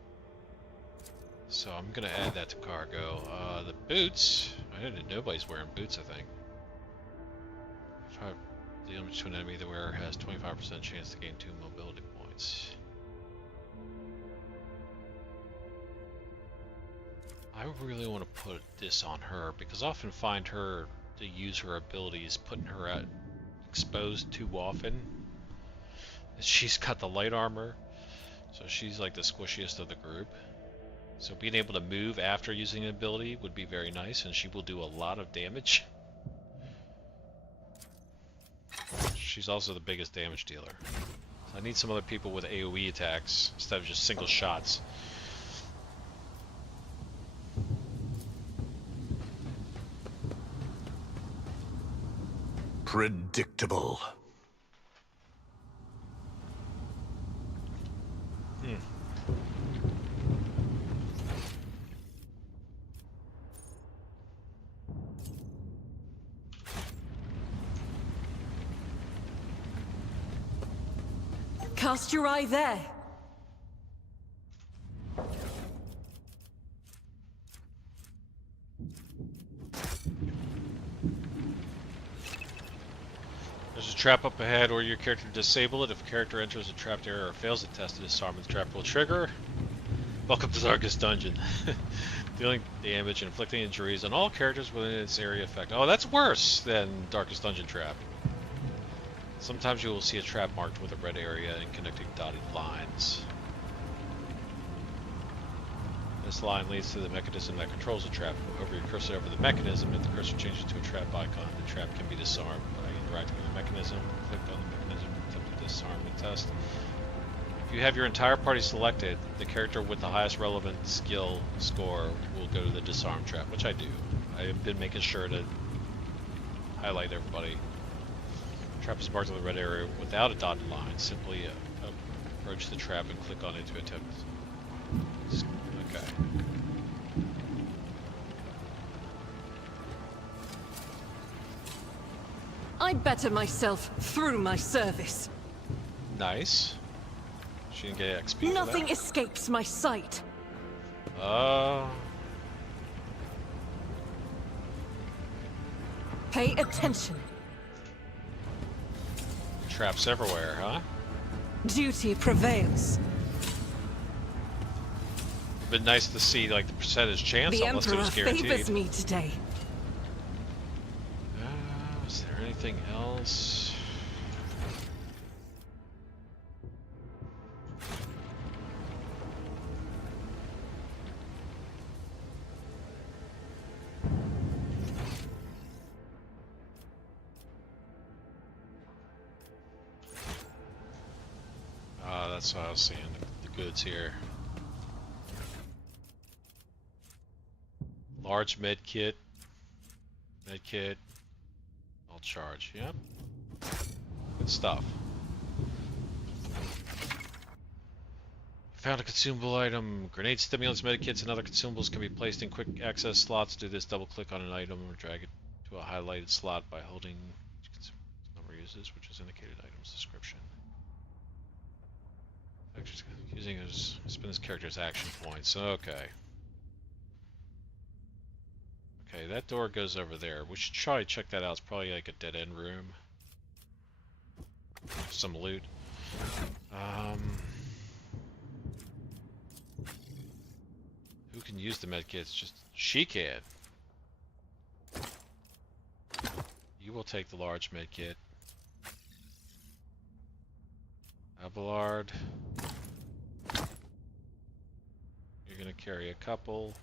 So I'm going to add that to cargo. The boots, I didn't know nobody's wearing boots, I think. The damage to an enemy the wearer has 25% chance to gain 2 mobility points. I really want to put this on her because I often find her to use her abilities, putting her at exposed too often. She's got the light armor, so she's like the squishiest of the group. So being able to move after using an ability would be very nice, and she will do a lot of damage. She's also the biggest damage dealer. So I need some other people with AoE attacks instead of just single shots. Predictable. Cast your eye there. There's a trap up ahead, or your character disable it. If a character enters a trapped area or fails a test to disarm, the trap will trigger. Welcome to Darkest Dungeon. Dealing damage and inflicting injuries on all characters within its area effect. Oh, that's worse than Darkest Dungeon trap. Sometimes you will see a trap marked with a red area and connecting dotted lines. This line leads to the mechanism that controls the trap. Hover your cursor over the mechanism. If the cursor changes to a trap icon, the trap can be disarmed by interacting with the mechanism. Click on the mechanism to attempt the disarmament test. If you have your entire party selected, the character with the highest relevant skill score will go to the disarm trap, which I do. I have been making sure to highlight everybody. Trap is marked on the red area without a dotted line. Simply Approach the trap and click on it to attempt. Okay. I better myself through my service. Nice. She didn't get XP for Nothing that. escapes my sight. Pay attention. Traps everywhere, huh? Duty prevails. Been nice to see like the percentage chance The unless it Emperor was guaranteed. favors me today. Is there anything else? That's what I was seeing, the goods here. Large med kit. I'll charge, yep. Good stuff. Found a consumable item. Grenade stimulants, medikits, and other consumables can be placed in quick access slots. Do this, double click on an item or drag it to a highlighted slot by holding number uses, which is indicated item's description. Using his spin his character's action points. Okay. Okay, that door goes over there. We should try to check that out. It's probably like a dead end room. Some loot. Who can use the medkits? Just she can. You will take the large medkit. Abelard. You're gonna carry a couple.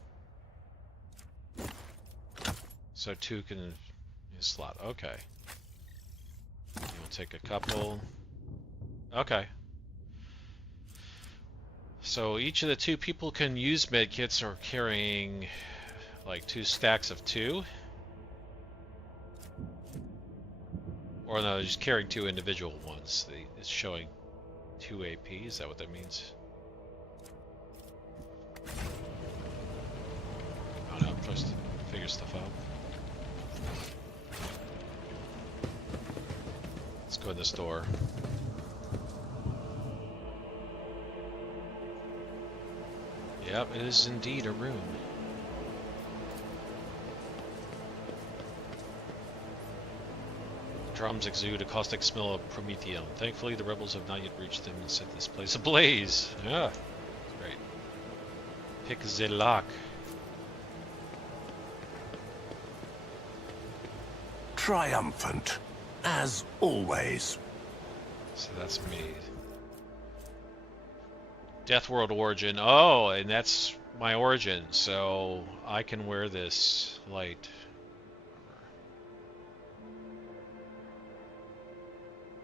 So two can slot. Okay. You'll take a couple. Okay. So each of the two people can use medkits or carrying like 2 stacks of 2. Or no, just carrying 2 individual ones. It's showing 2 AP. Is that what that means? I don't know. I'm trying to figure stuff out. Let's go in this door. Yep, it is indeed a room. The drums exude a caustic smell of promethium. Thankfully, the rebels have not yet reached them and set this place ablaze. Yeah, great. Pick the lock. Triumphant, as always. So that's me. Death World origin. Oh, and that's my origin, so I can wear this light armor.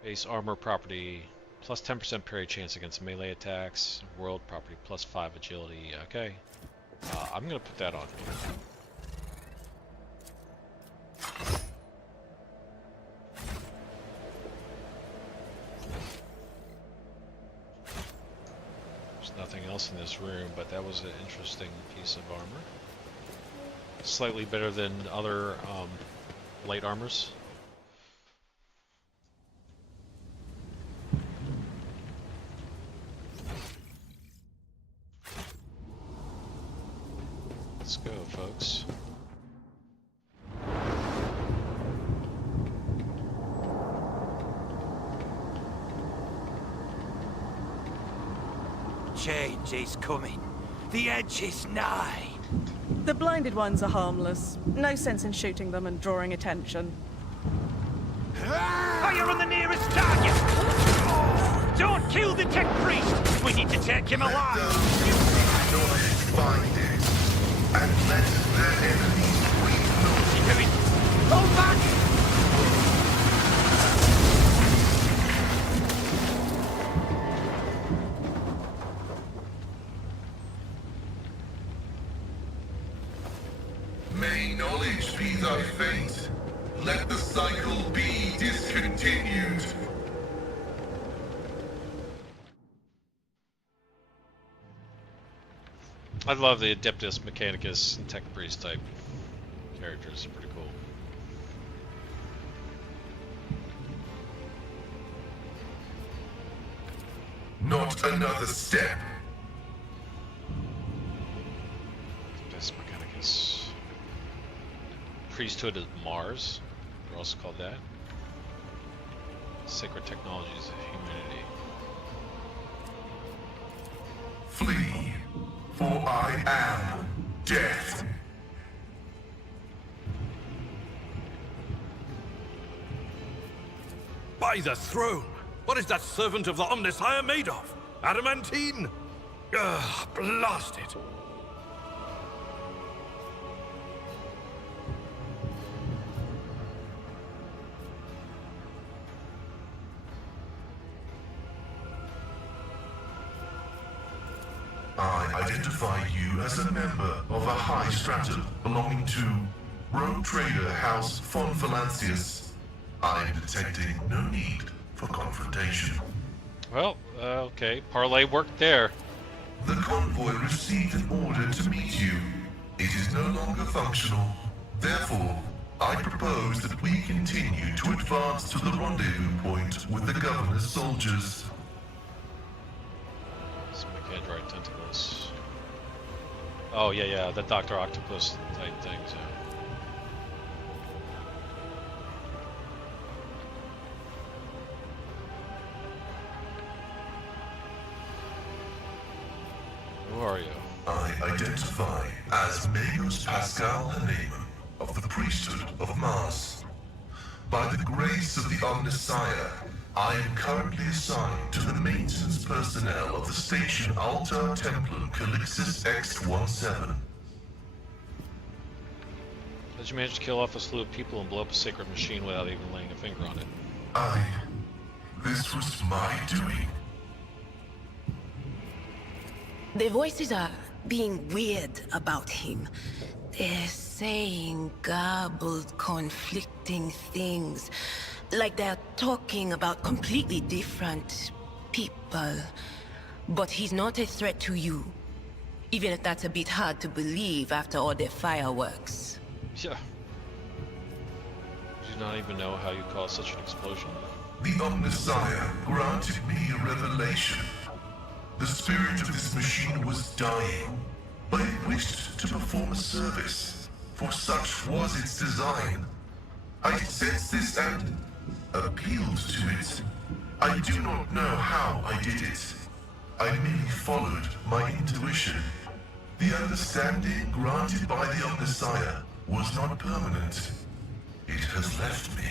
Base armor property, plus 10% parry chance against melee attacks. World property, plus 5 agility. Okay. I'm gonna put that on. Nothing else in this room, but that was an interesting piece of armor. Slightly better than other light armors. Let's go, folks. Change is coming. The edge is nigh. The blinded ones are harmless. No sense in shooting them and drawing attention. Fire on the nearest target! Don't kill the tech priest! We need to take him alive! Find it, and let their enemies weep. What's he doing? Hold back! May knowledge be thy fate. Let the cycle be discontinued. I love the Adeptus Mechanicus and Tech Priest type characters. Pretty cool. Not another step. Adeptus Mechanicus. Priesthood of Mars. They're also called that. Sacred Technologies of Humanity. Flee, for I am death. By the throne! What is that servant of the Omnissiah made of? Adamantine? Ugh, blast it! I identify you as a member of a high stratum belonging to rogue trader House von Valancius. I am detecting no need for confrontation. Well, okay. Parlay worked there. The convoy received an order to meet you. It is no longer functional. Therefore, I propose that we continue to advance to the rendezvous point with the governor's soldiers. Some android tentacles. Oh, yeah, the Dr. Octopus type things, yeah. Who are you? I identify as Magus Pascal Haneman of the priesthood of Mars. By the grace of the Omnissiah, I am currently assigned to the maintenance personnel of the station Altar Templum Calixis X-17. Did you manage to kill off a slew of people and blow up a sacred machine without even laying a finger on it? This was my doing. The voices are being weird about him. They're saying garbled, conflicting things. Like they're talking about completely different people. But he's not a threat to you. Even if that's a bit hard to believe after all the fireworks. Yeah. Do you not even know how you caused such an explosion? The Omnissiah granted me a revelation. The spirit of this machine was dying, but it wished to perform a service, for such was its design. I sensed this and appealed to it. I do not know how I did it. I merely followed my intuition. The understanding granted by the Omnissiah was not permanent. It has left me.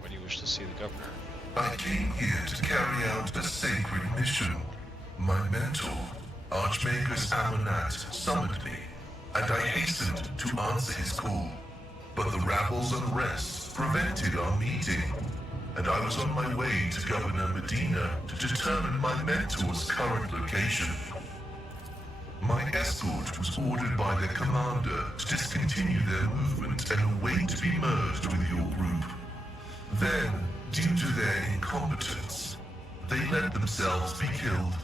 Why do you wish to see the governor? I came here to carry out a sacred mission. My mentor, Archmagus Amonat, summoned me, and I hastened to answer his call. But the rabble's unrest prevented our meeting, and I was on my way to Governor Medina to determine my mentor's current location. My escort was ordered by their commander to discontinue their movement and await to be merged with your group. Then, due to their incompetence, they let themselves be killed.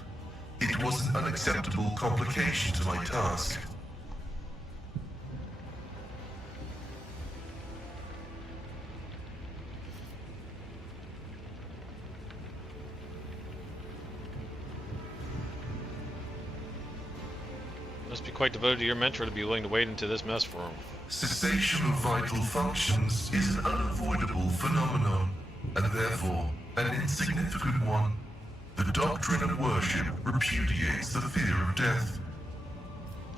It was an unacceptable complication to my task. Must be quite devoted to your mentor to be willing to wade into this mess for him. Cessation of vital functions is an unavoidable phenomenon, and therefore an insignificant one. The doctrine of worship repudiates the fear of death.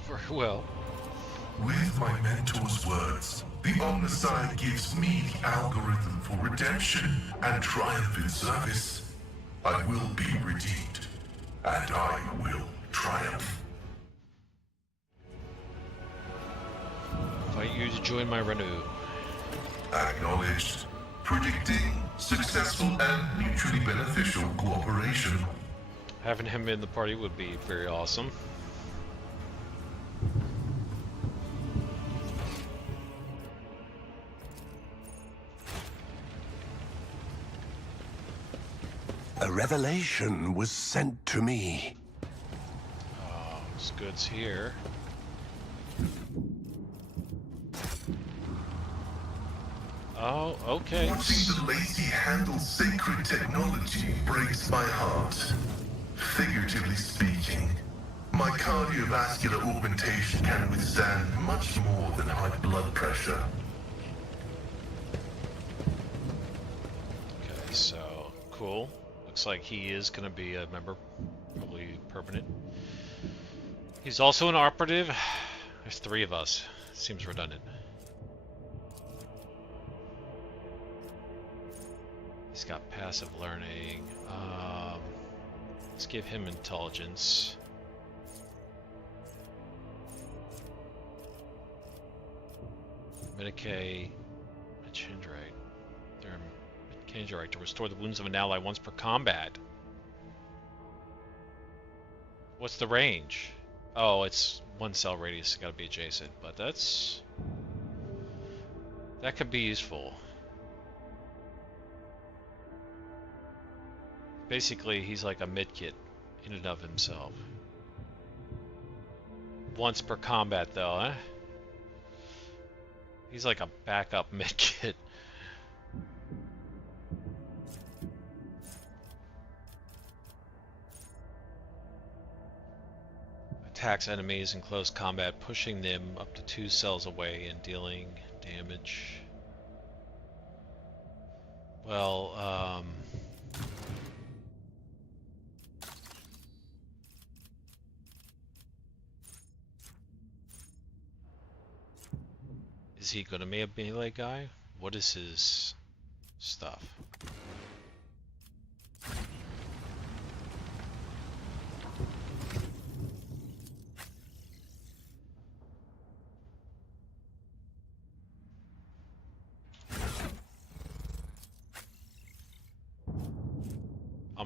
Very well. With my mentor's words, the Omnissiah gives me the algorithm for redemption and triumph in service. I will be redeemed, and I will triumph. Invite you to join my renew. Acknowledged. Predicting successful and mutually beneficial cooperation. Having him in the party would be very awesome. A revelation was sent to me. There's goods here. Oh, okay. Watching the lazy handle sacred technology breaks my heart. Figuratively speaking, my cardiovascular augmentation can withstand much more than high blood pressure. Okay, so cool. Looks like he is going to be a member, probably permanent. He's also an operative. There's 3 of us. Seems redundant. He's got passive learning. Let's give him intelligence. Medicae, Chandrite. Chandrite to restore the wounds of an ally once per combat. What's the range? Oh, it's 1 cell radius. Got to be adjacent, but that could be useful. Basically, he's like a mid-kit in and of himself. Once per combat, though, eh? He's like a backup mid-kit. Attacks enemies in close combat, pushing them up to 2 cells away and dealing damage. Well, is he gonna be a melee guy? What is his stuff?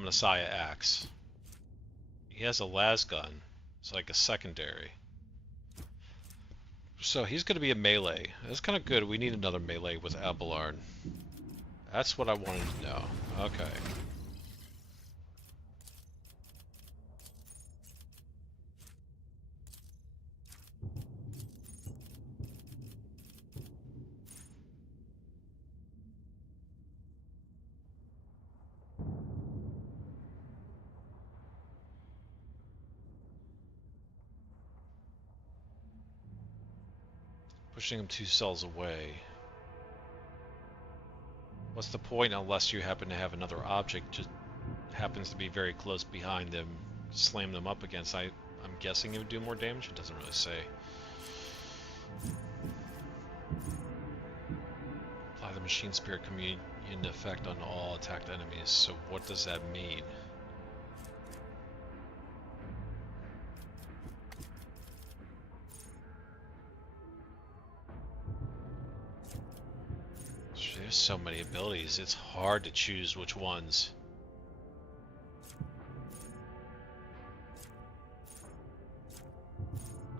Messiah axe. He has a las gun. It's like a secondary. So he's going to be a melee. That's kind of good. We need another melee with Abelard. That's what I wanted to know. Okay. Pushing him 2 cells away. What's the point unless you happen to have another object just happens to be very close behind them, slam them up against? I'm guessing it would do more damage? It doesn't really say. Apply the machine spirit communion effect on all attacked enemies. So what does that mean? There's so many abilities, it's hard to choose which ones.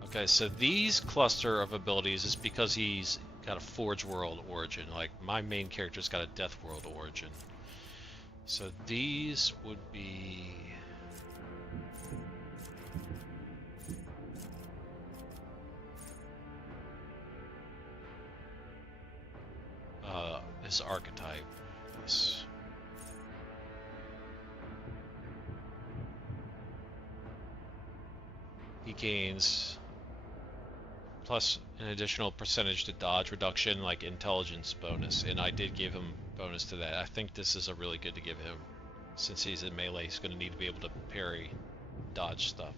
Okay, so these cluster of abilities is because he's got a Forge World origin. Like, my main character's got a Death World origin. So these would be... his archetype. Yes. He gains plus an additional percentage to dodge reduction, like intelligence bonus, and I did give him bonus to that. I think this is a really good to give him. Since he's in melee, he's going to need to be able to parry, dodge stuff.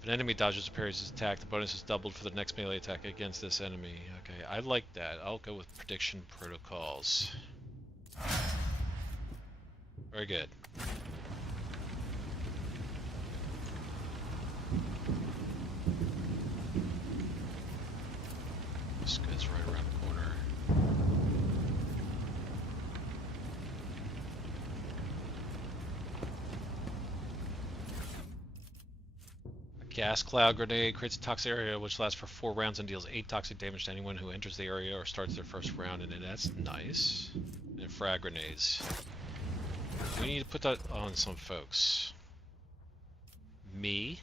If an enemy dodges or parries his attack, the bonus is doubled for the next melee attack against this enemy. Okay, I like that. I'll go with prediction protocols. Very good. This guy's right around the corner. Gas cloud grenade creates a toxic area which lasts for 4 rounds and deals 8 toxic damage to anyone who enters the area or starts their first round in it. That's nice. And frag grenades. We need to put that on some folks. Me.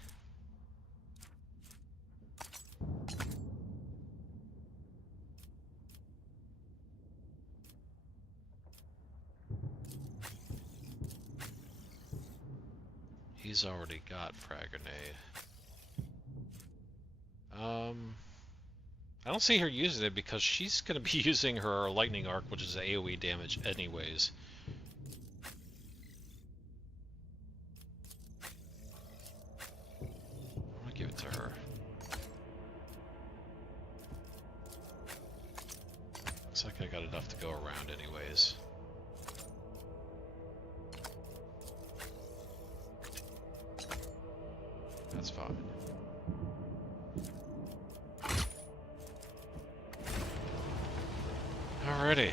He's already got frag grenade. I don't see her using it because she's going to be using her lightning arc, which is AoE damage anyways. I'm going to give it to her. Looks like I got enough to go around anyways. That's fine. Alrighty.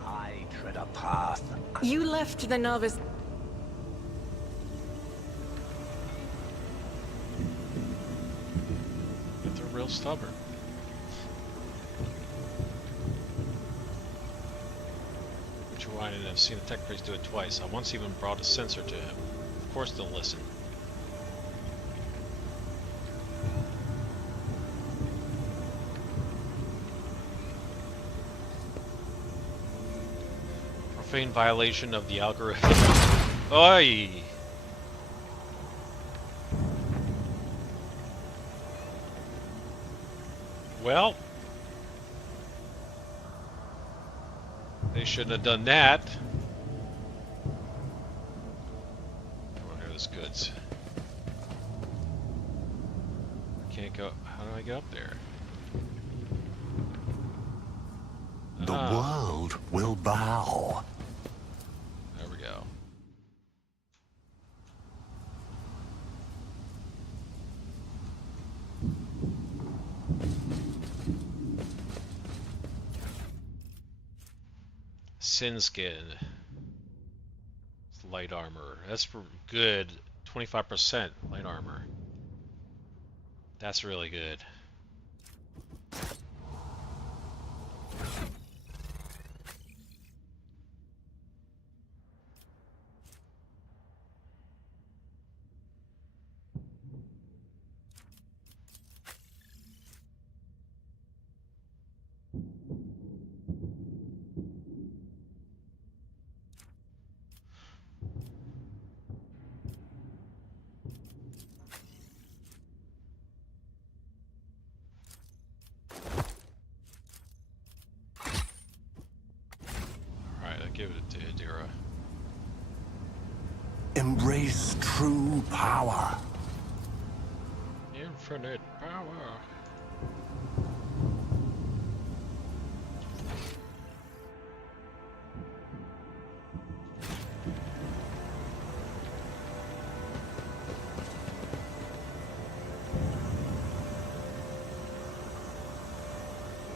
I tread a path. You left the novice. But they're real stubborn. I didn't have seen the tech priest do it twice. I once even brought a sensor to him. Of course they'll listen. Profane violation of the algorithm. Oi! Well, they shouldn't have done that. Oh, here's goods. I can't go. How do I get up there? The world will bow. There we go. Sin skin. It's light armor. That's good. 25% light armor. That's really good. Give it to Adira. Embrace true power. Infinite power.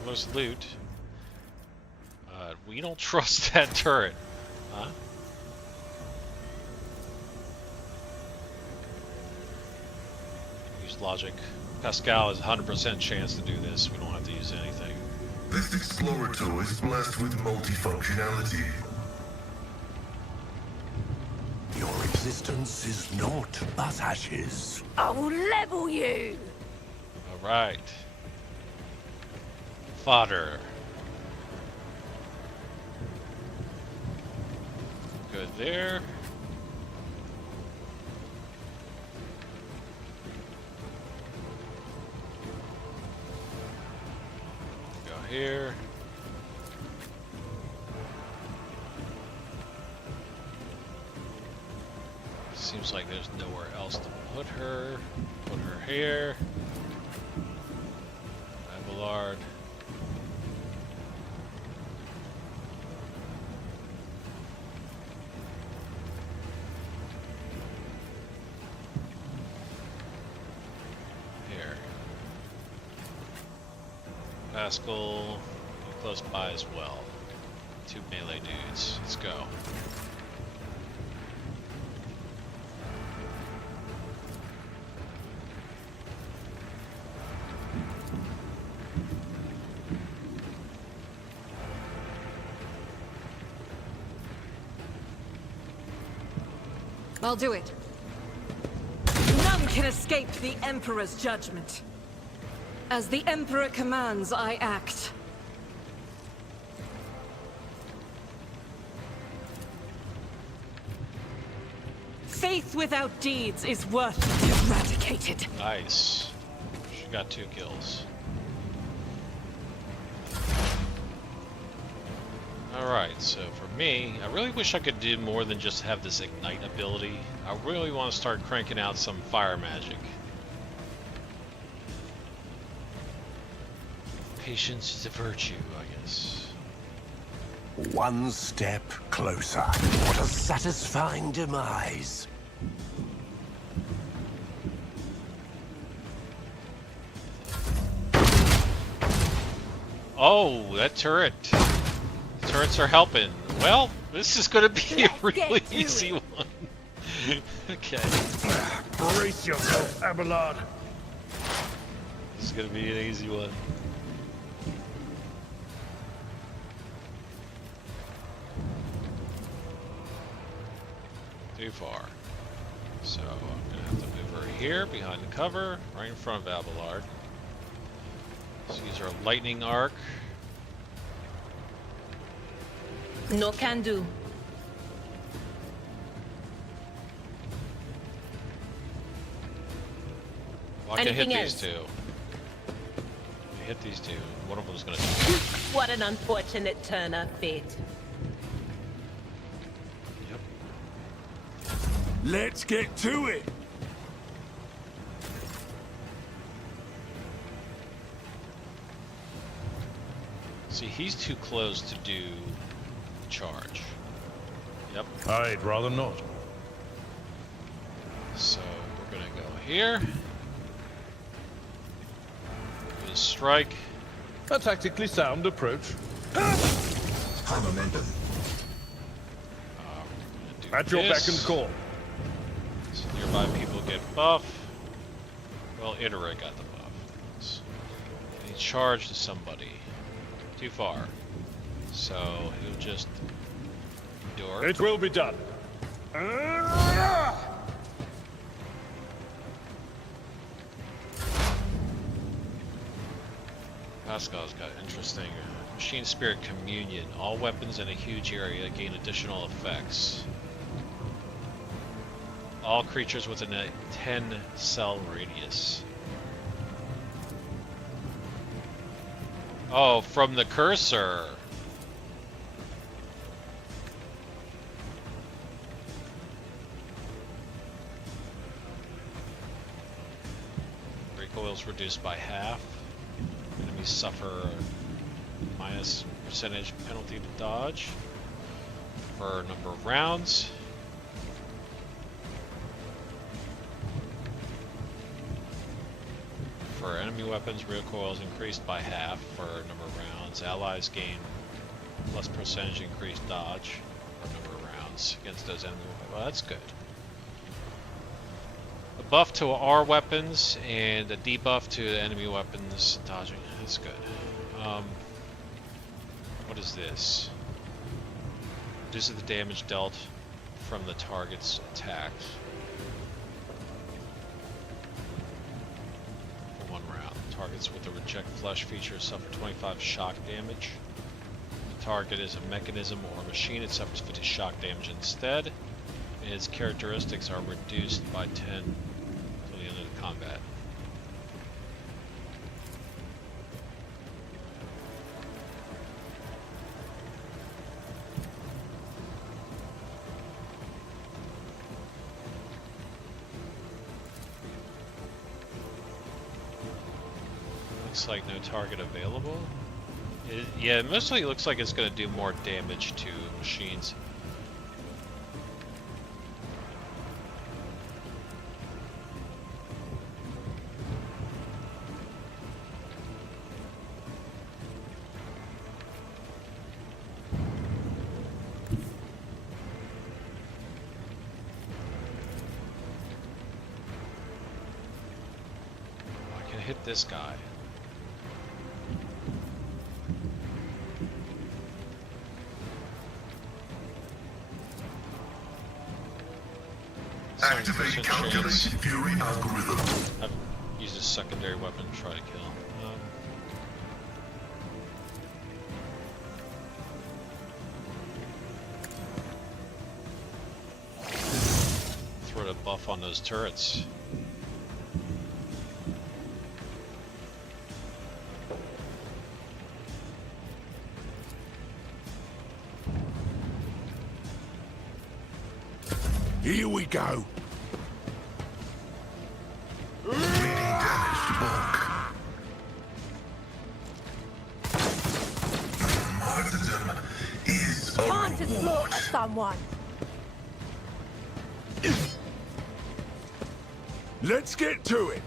Let's loot. We don't trust that turret, huh? Use logic. Pascal has 100% chance to do this. We don't have to use anything. This Explorator is blessed with multifunctionality. Your existence is naught but ashes. I will level you! Alright. Fodder. Good there. Go here. Seems like there's nowhere else to put her. Put her here. Abelard. Pascal, close by as well. 2 melee dudes. Let's go. I'll do it. None can escape the Emperor's judgment. As the Emperor commands, I act. Faith without deeds is worthless. Eradicated. Nice. She got 2 kills. Alright, so for me, I really wish I could do more than just have this ignite ability. I really want to start cranking out some fire magic. Patience is a virtue, I guess. One step closer. What a satisfying demise. Oh, that turret. Turrets are helping. Well, this is going to be a really easy one. Okay. Brace yourself, Abelard. This is going to be an easy one. Too far. So I'm going to have to move her here behind the cover, right in front of Abelard. Let's use our lightning arc. No can do. Well, I can hit Anything these else? two. I hit these two. One of them's going to. What an unfortunate turn of fate. Yep. Let's get to it. See, he's too close to do the charge. Yep. I'd rather not. So we're gonna go here. Do a strike. A tactically sound approach. High momentum. At your beck and call. So nearby people get buff. Well, Iterate got the buff. So he charged to somebody. Too far. So he'll just endure. It will be done. Pascal's got interesting. Machine Spirit Communion. All weapons in a huge area gain additional effects. All creatures within a 10-cell radius. Oh, from the cursor. Recoil's reduced by half. Enemies suffer minus percentage penalty to dodge for a number of rounds. For enemy weapons, recoil is increased by half for a number of rounds. Allies gain plus percentage increased dodge for a number of rounds against those enemy weapons. Well, that's good. A buff to our weapons and a debuff to the enemy weapons dodging. That's good. What is this? Reduces the damage dealt from the target's attack. For 1 round. Targets with the reject flesh feature suffer 25 shock damage. If the target is a mechanism or a machine, it suffers 50 shock damage instead. And its characteristics are reduced by 10 until the end of the combat. Looks like no target available. Yeah, it mostly looks like it's going to do more damage to machines. I can hit this guy. guys. Fury algorithm. I've used a secondary weapon to try to kill. Throw a buff on those turrets. Here we go. Martyrdom is Time to slaughter someone. Let's get to it.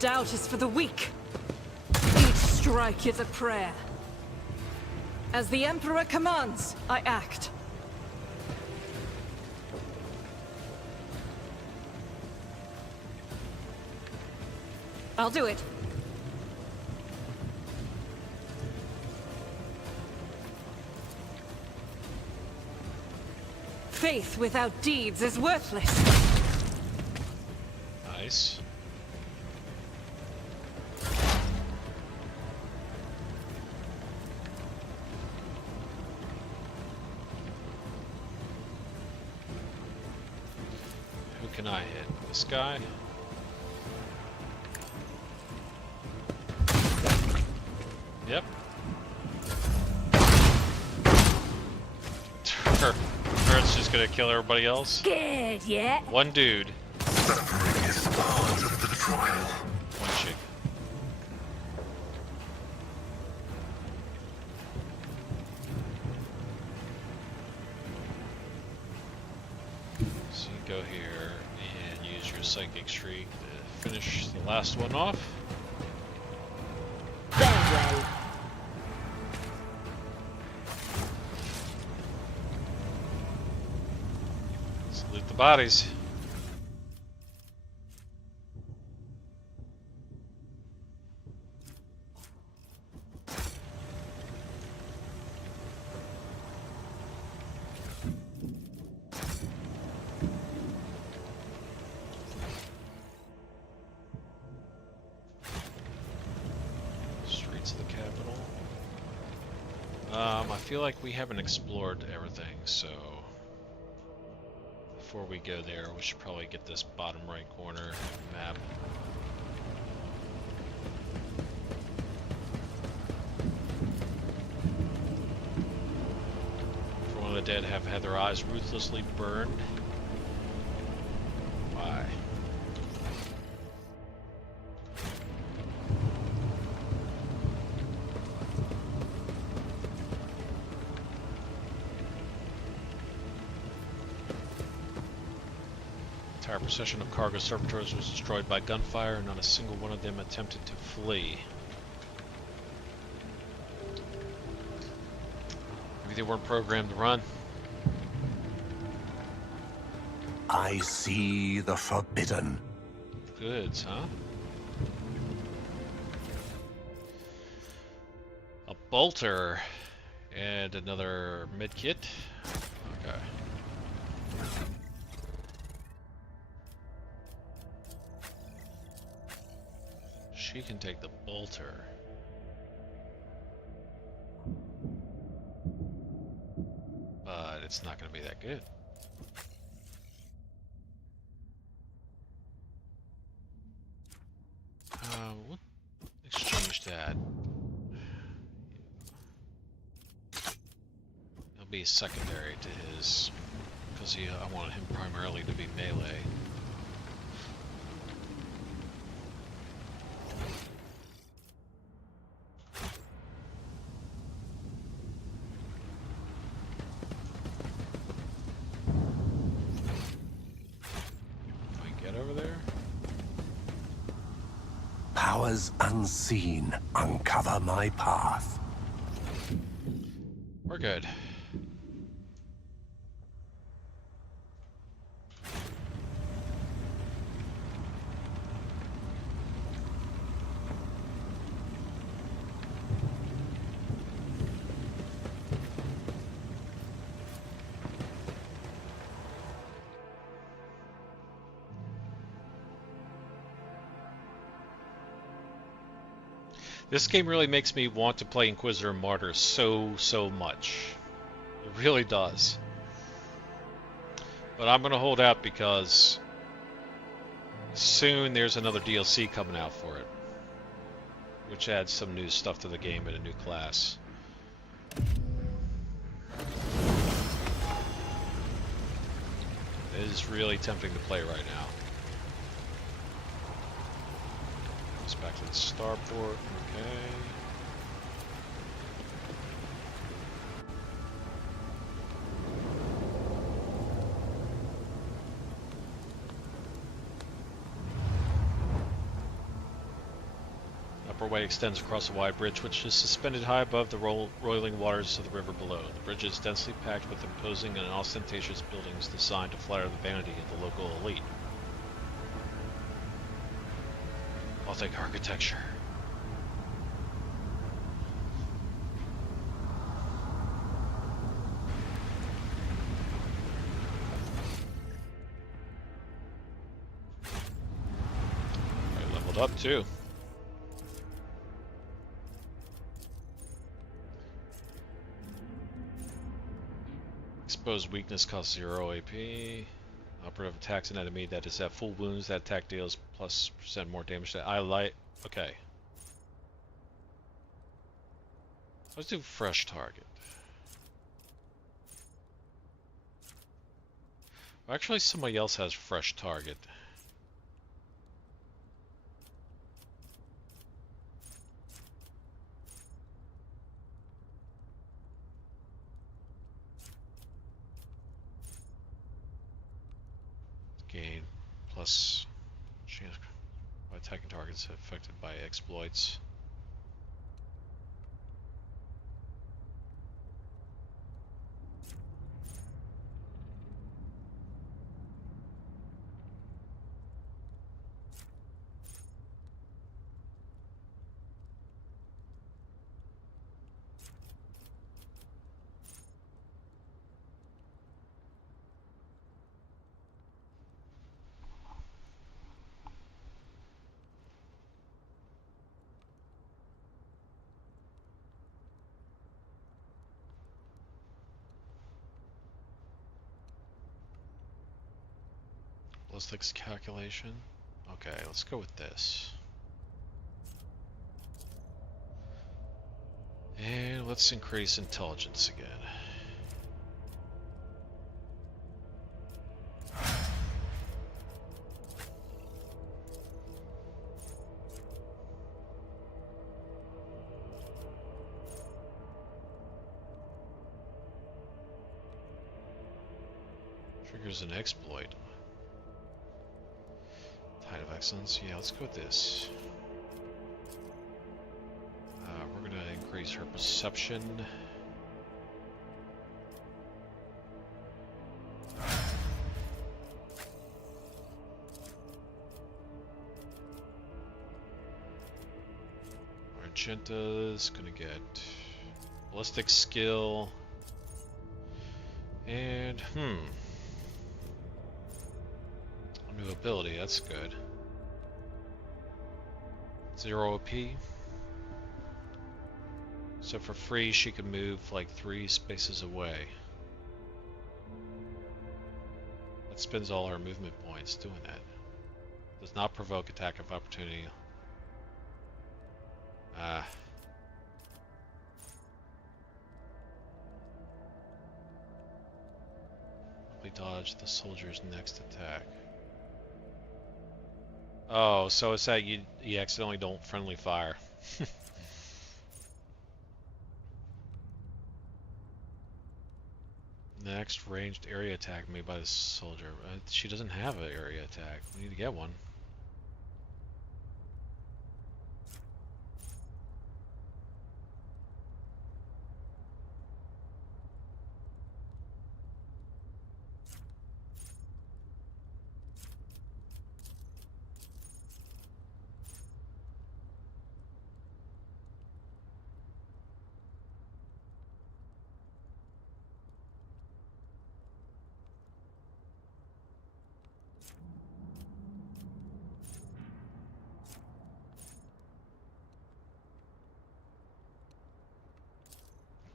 Doubt is for the weak. Each strike is a prayer. As the Emperor commands, I act. I'll do it. Faith without deeds is worthless. Nice. Who can I hit? This guy? Yep. Turret's just gonna kill everybody else. Scared yet? One dude. suffering is part of the trial. One chick. So you go here and use your psychic streak to finish the last one off. Let's loot the bodies. Streets of the capital. I feel like we haven't explored everything, so before we go there, we should probably get this bottom right corner map. For one of the dead have had their eyes ruthlessly burned. Why? Entire procession of cargo servitors was destroyed by gunfire, and not a single one of them attempted to flee. Maybe they weren't programmed to run. I see the forbidden. Goods, huh? A bolter and another medkit. Okay. She can take the bolter. But it's not going to be that good. We'll exchange that. It'll be secondary to his, because I want him primarily to be melee. Powers unseen uncover my path. We're good. This game really makes me want to play Inquisitor and Martyr so much. It really does. But I'm going to hold out because soon there's another DLC coming out for it, which adds some new stuff to the game and a new class. It is really tempting to play right now. Let's back to the starport. Okay. Upper way extends across a wide bridge which is suspended high above the roiling waters of the river below. The bridge is densely packed with imposing and ostentatious buildings designed to flatter the vanity of the local elite. Gothic architecture. I leveled up too. Exposed weakness costs 0 AP. Operative attacks an enemy that is at full wounds. That attack deals +% more damage. I like. Okay. Let's do fresh target. Well, actually, somebody else has fresh target. Gain plus chance by attacking targets affected by exploits. Ballistics calculation. Okay, let's go with this. And let's increase intelligence again. Triggers an exploit. Tide of Excellence. Yeah, let's go with this. We're going to increase her perception. Argenta's going to get ballistic skill. And, new ability, that's good. 0 OP. So for free, she can move like 3 spaces away. That spends all her movement points doing that. Does not provoke attack of opportunity. We dodge the soldier's next attack. Oh, so it's that you accidentally don't friendly fire. Next ranged area attack made by the soldier. She doesn't have an area attack. We need to get one.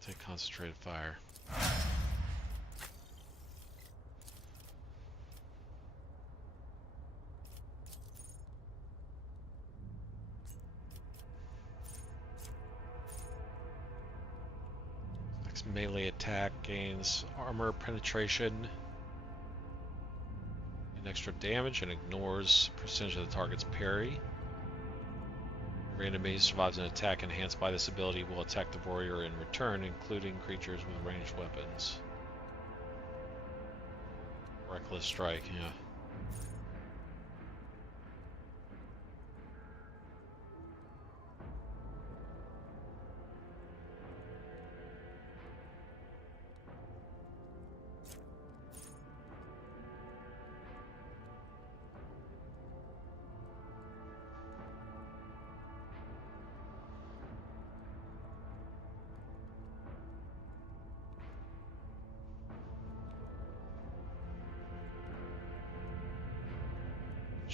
Take concentrated fire. Next melee attack gains armor penetration and extra damage and ignores percentage of the target's parry. Every enemy survives an attack enhanced by this ability will attack the warrior in return, including creatures with ranged weapons. Reckless strike, yeah.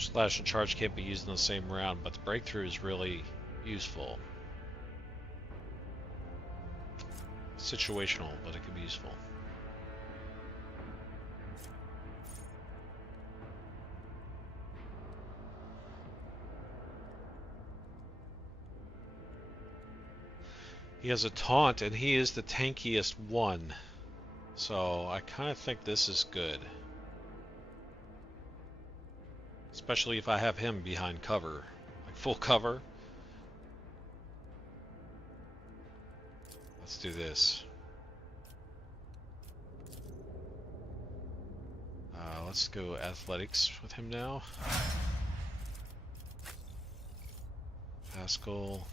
Slash and charge can't be used in the same round, but the breakthrough is really useful. Situational, but it can be useful. He has a taunt, and he is the tankiest one. So I kind of think this is good. Especially if I have him behind cover. Like full cover. Let's do this. Let's go athletics with him now. Pascal.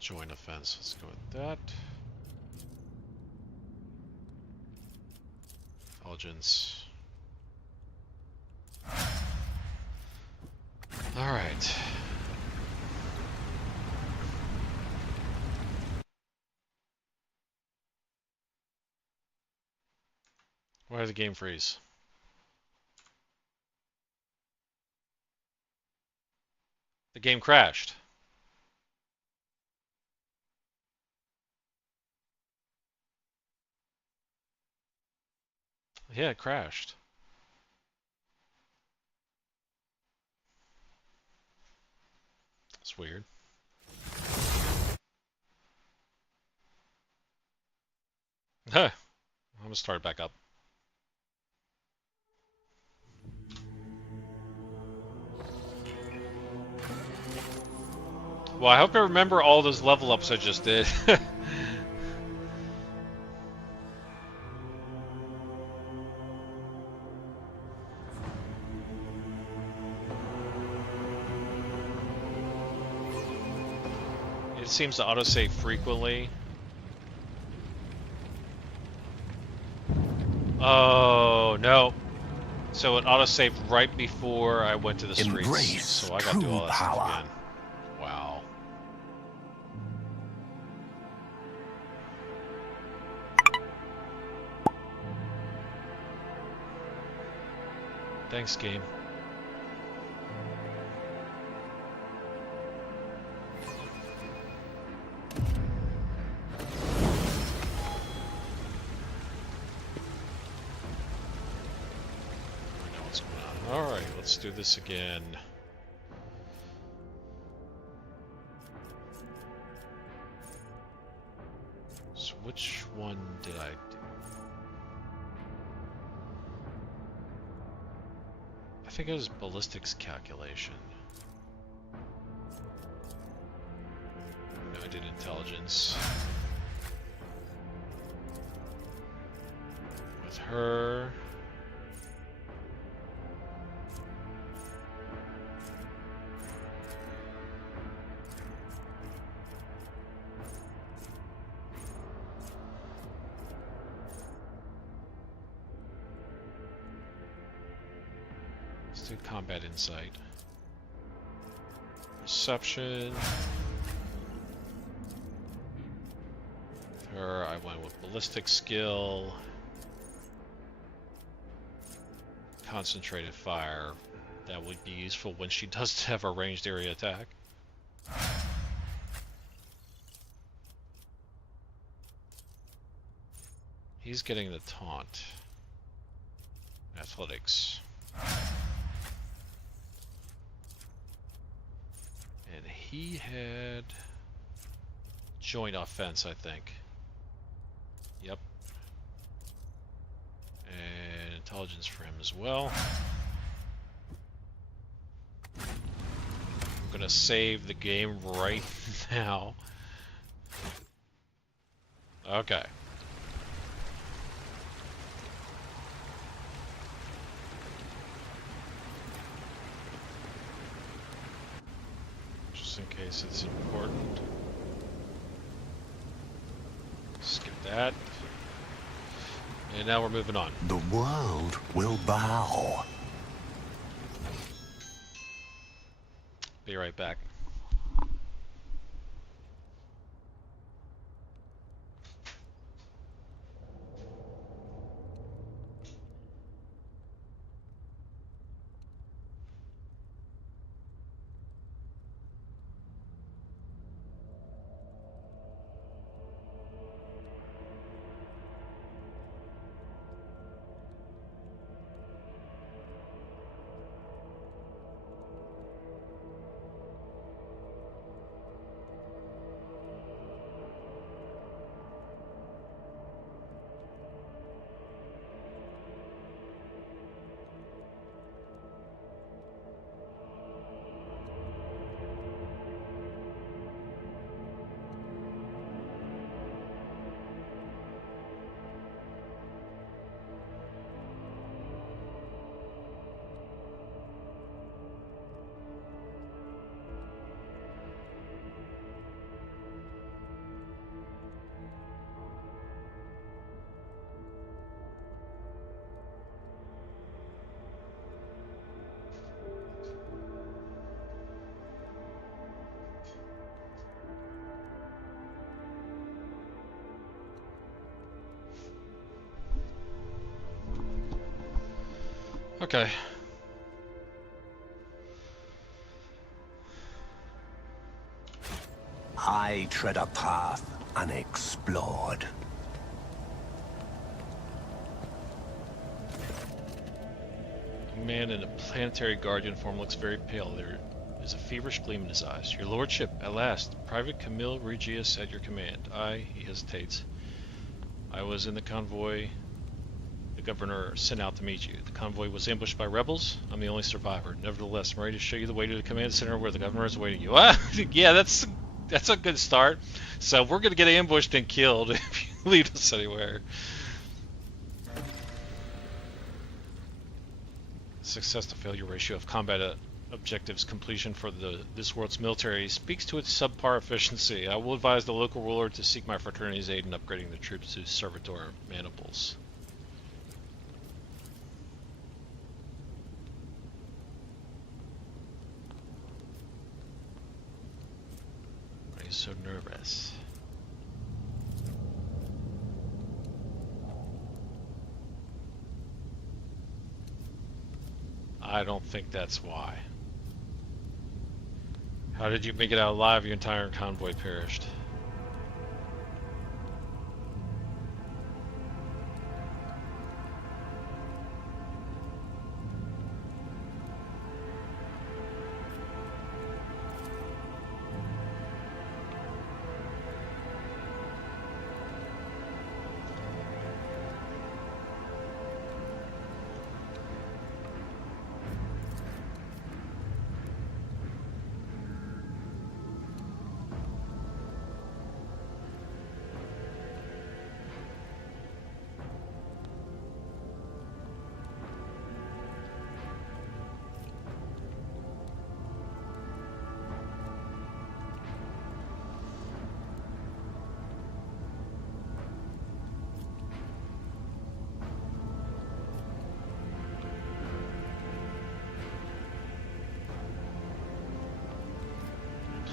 Join offense. Let's go with that. Intelligence. Alright. Why did the game freeze? The game crashed. Yeah, it crashed. It's weird. Huh. I'm gonna start it back up. Well, I hope I remember all those level ups I just did. It seems to autosave frequently. Oh, no. So it autosaved right before I went to the streets. Embrace So I gotta do all that stuff again. Wow. Thanks, game. Alright, let's do this again. So which one did I do? I think it was ballistics calculation. No, I did intelligence. With her. Let's do combat insight. Perception. Her, I went with ballistic skill. Concentrated fire. That would be useful when she does have a ranged area attack. He's getting the taunt. Athletics. And he had joint offense, I think. Yep. And intelligence for him as well. I'm gonna save the game right now. Okay. Just in case it's important. Skip that. And now we're moving on. The world will bow. Be right back. Okay. I tread a path unexplored. A man in a planetary guard uniform looks very pale. There is a feverish gleam in his eyes. Your lordship, at last. Private Camille Regius at your command. He hesitates. I was in the convoy the governor sent out to meet you. The convoy was ambushed by rebels. I'm the only survivor. Nevertheless, I'm ready to show you the way to the command center where the governor is awaiting you. Yeah, that's a good start. So we're going to get ambushed and killed if you lead us anywhere. Success to failure ratio of combat objectives completion for this world's military speaks to its subpar efficiency. I will advise the local ruler to seek my fraternity's aid in upgrading the troops to servitor manipules. Why are you so nervous? I don't think that's why. How did you make it out alive? Your entire convoy perished.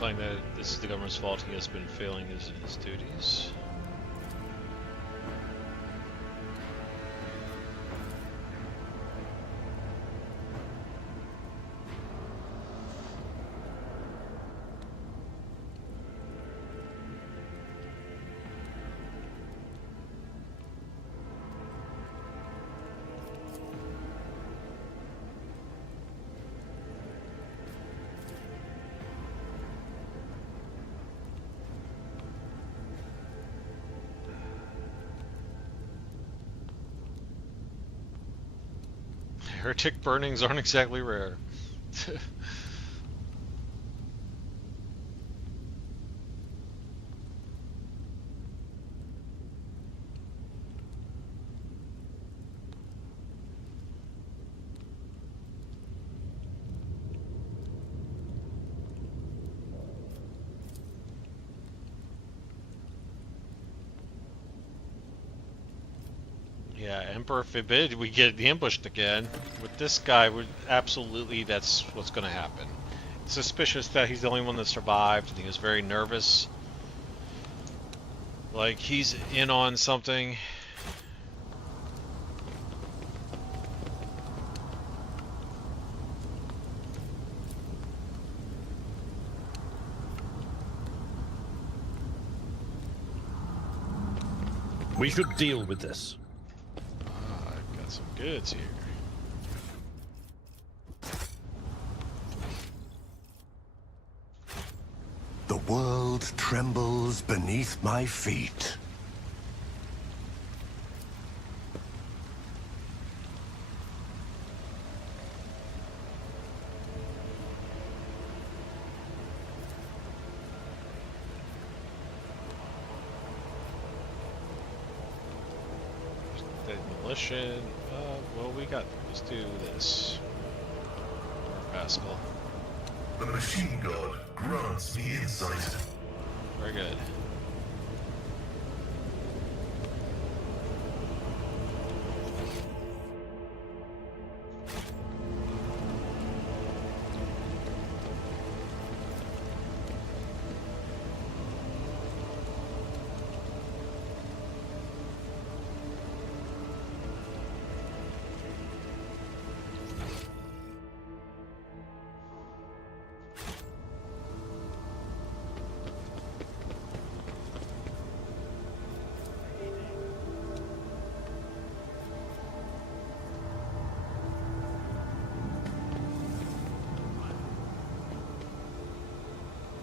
implying that this is the government's fault. He has been failing his duties. Heretic burnings aren't exactly rare. Yeah, Emperor forbid we get ambushed again. With this guy, absolutely that's what's going to happen. It's suspicious that he's the only one that survived, and he was very nervous. Like he's in on something. We should deal with this. I've got some goods here. The world trembles beneath my feet. Demolition. Well, let's do this. Pascal. The machine god grants me insight. Very good.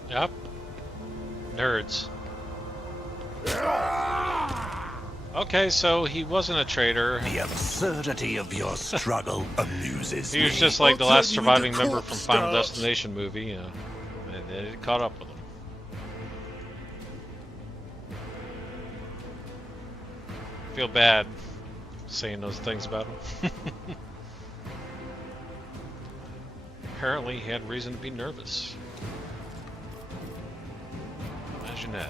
Yep. Nerds. Okay, so he wasn't a traitor. The absurdity of your struggle amuses me. He was just like the last surviving member from Final Destination movie, you know, and then it caught up with him. I feel bad saying those things about him. Apparently, he had reason to be nervous. Imagine that.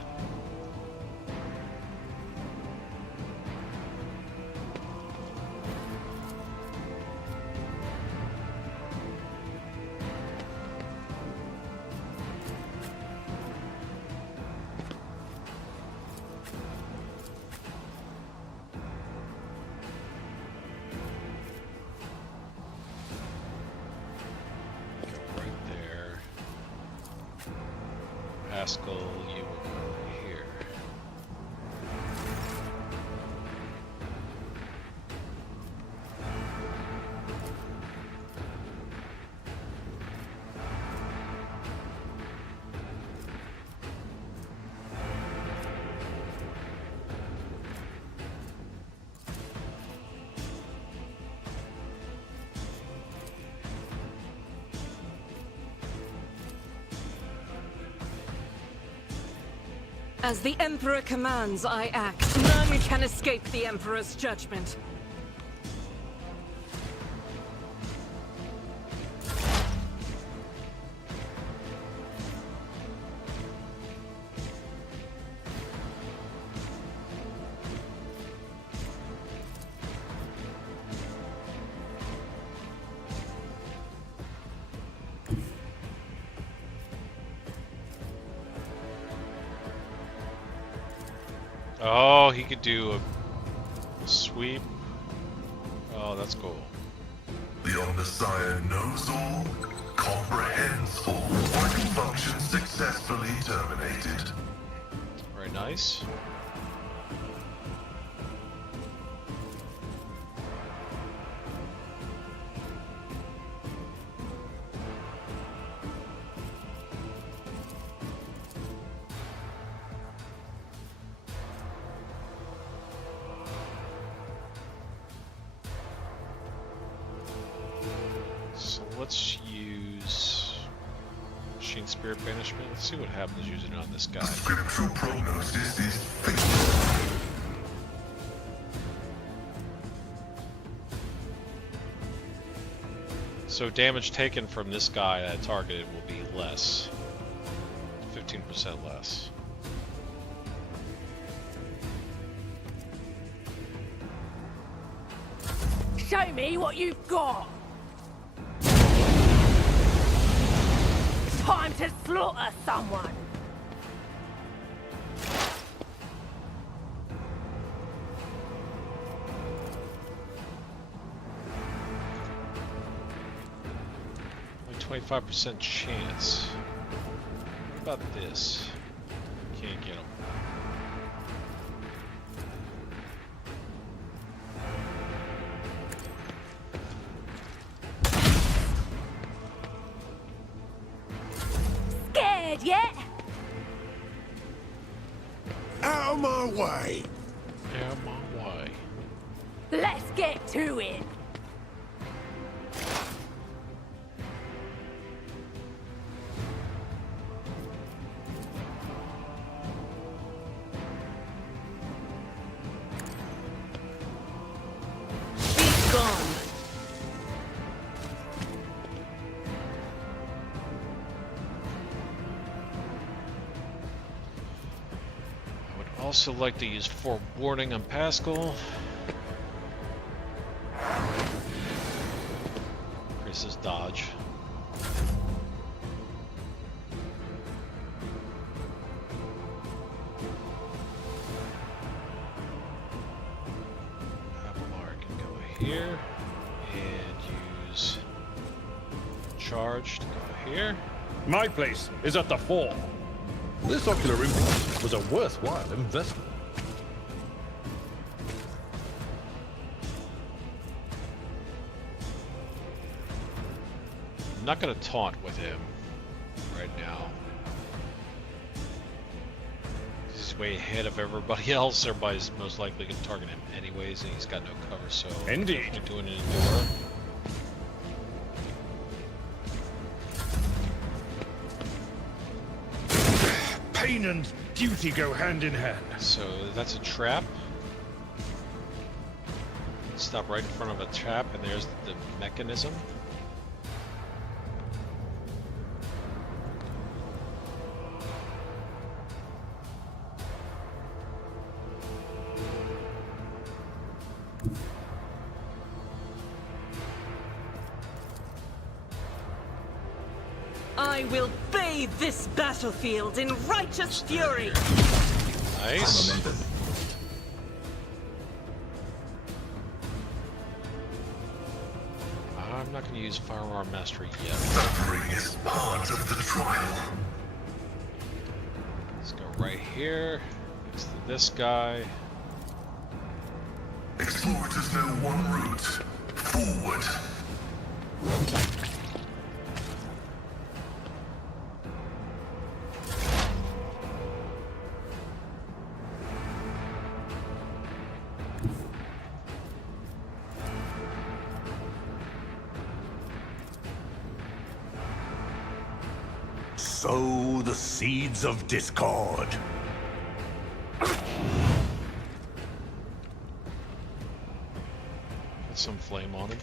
Pascal, you will go here. As the Emperor commands, I act. None can escape the Emperor's judgment. Oh, he could do a sweep. Oh, that's cool. The Omnissiah knows all, comprehends all. Vital function successfully terminated. Very nice. So let's use Machine Spirit Banishment. Let's see what happens using it on this guy. The scriptural prognosis is faithful. So damage taken from this guy that I targeted will be less. 15% less. Show me what you've got. Time to slaughter someone. Only 25% chance. What about this? Can't get him. Scared yet? Out of my way! Yeah, I'm on way. Let's get to it. Be gone. I would also like to use forewarning on Pascal. Increases dodge. Avalar can go here and use charge to go here. My place is at the fore. This ocular implant was a worthwhile investment. I'm not going to taunt with him right now. He's way ahead of everybody else. Everybody's most likely going to target him anyways, and he's got no cover, so Indeed. I'm doing it endure. Pain and duty go hand in hand. So that's a trap. Stop right in front of a trap, and there's the mechanism. I will bathe this battlefield in righteous fury. Nice. I'm not going to use Firearm Mastery yet. Suffering is part of the trial. Let's go right here, next to this guy. Explorers know one route. Forward. Sow the seeds of discord. Put some flame on him.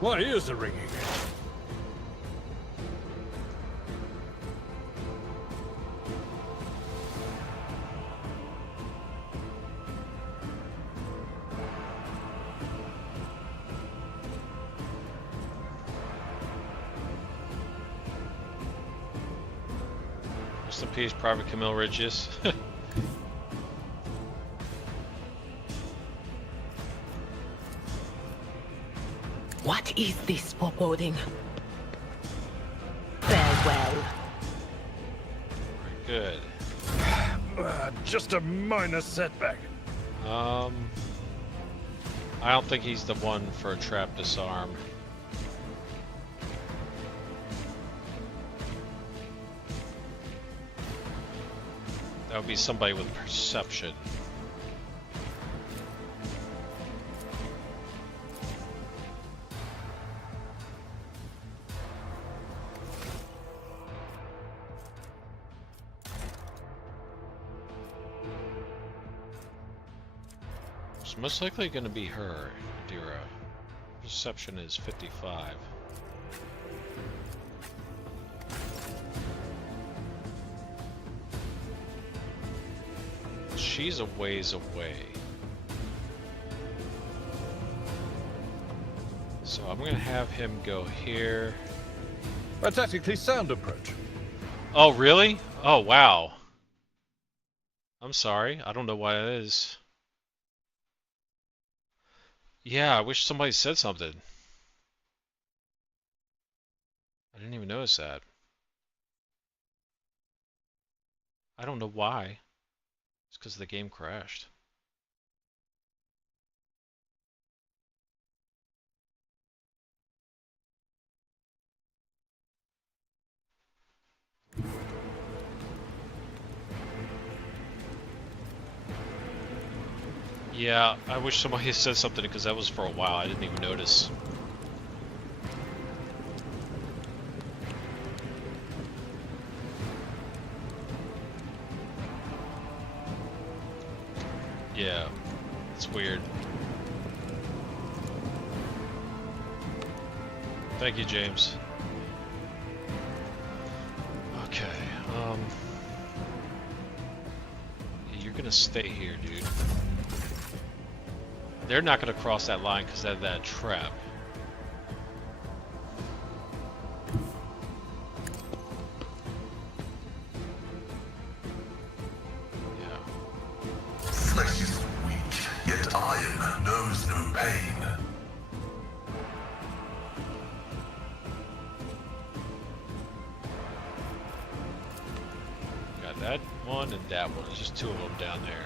My ears are ringing. Rest in peace, Private Camille Ridges. What is this foreboding? Farewell. Good. Just a minor setback. I don't think he's the one for a trap disarm. That would be somebody with perception. It's most likely going to be her, Adira. Perception is 55. She's a ways away. So I'm going to have him go here. A tactically sound approach. Oh, really? Oh, wow. I'm sorry. I don't know why it is. Yeah, I wish somebody said something. I didn't even notice that. I don't know why. It's because the game crashed. Yeah, I wish somebody had said something because that was for a while. I didn't even notice. Yeah, it's weird. Thank you, James. Okay, you're gonna stay here, dude. They're not gonna cross that line because of that trap. Flesh is weak, yet iron knows no pain. Got that one and that one. There's just two of them down there.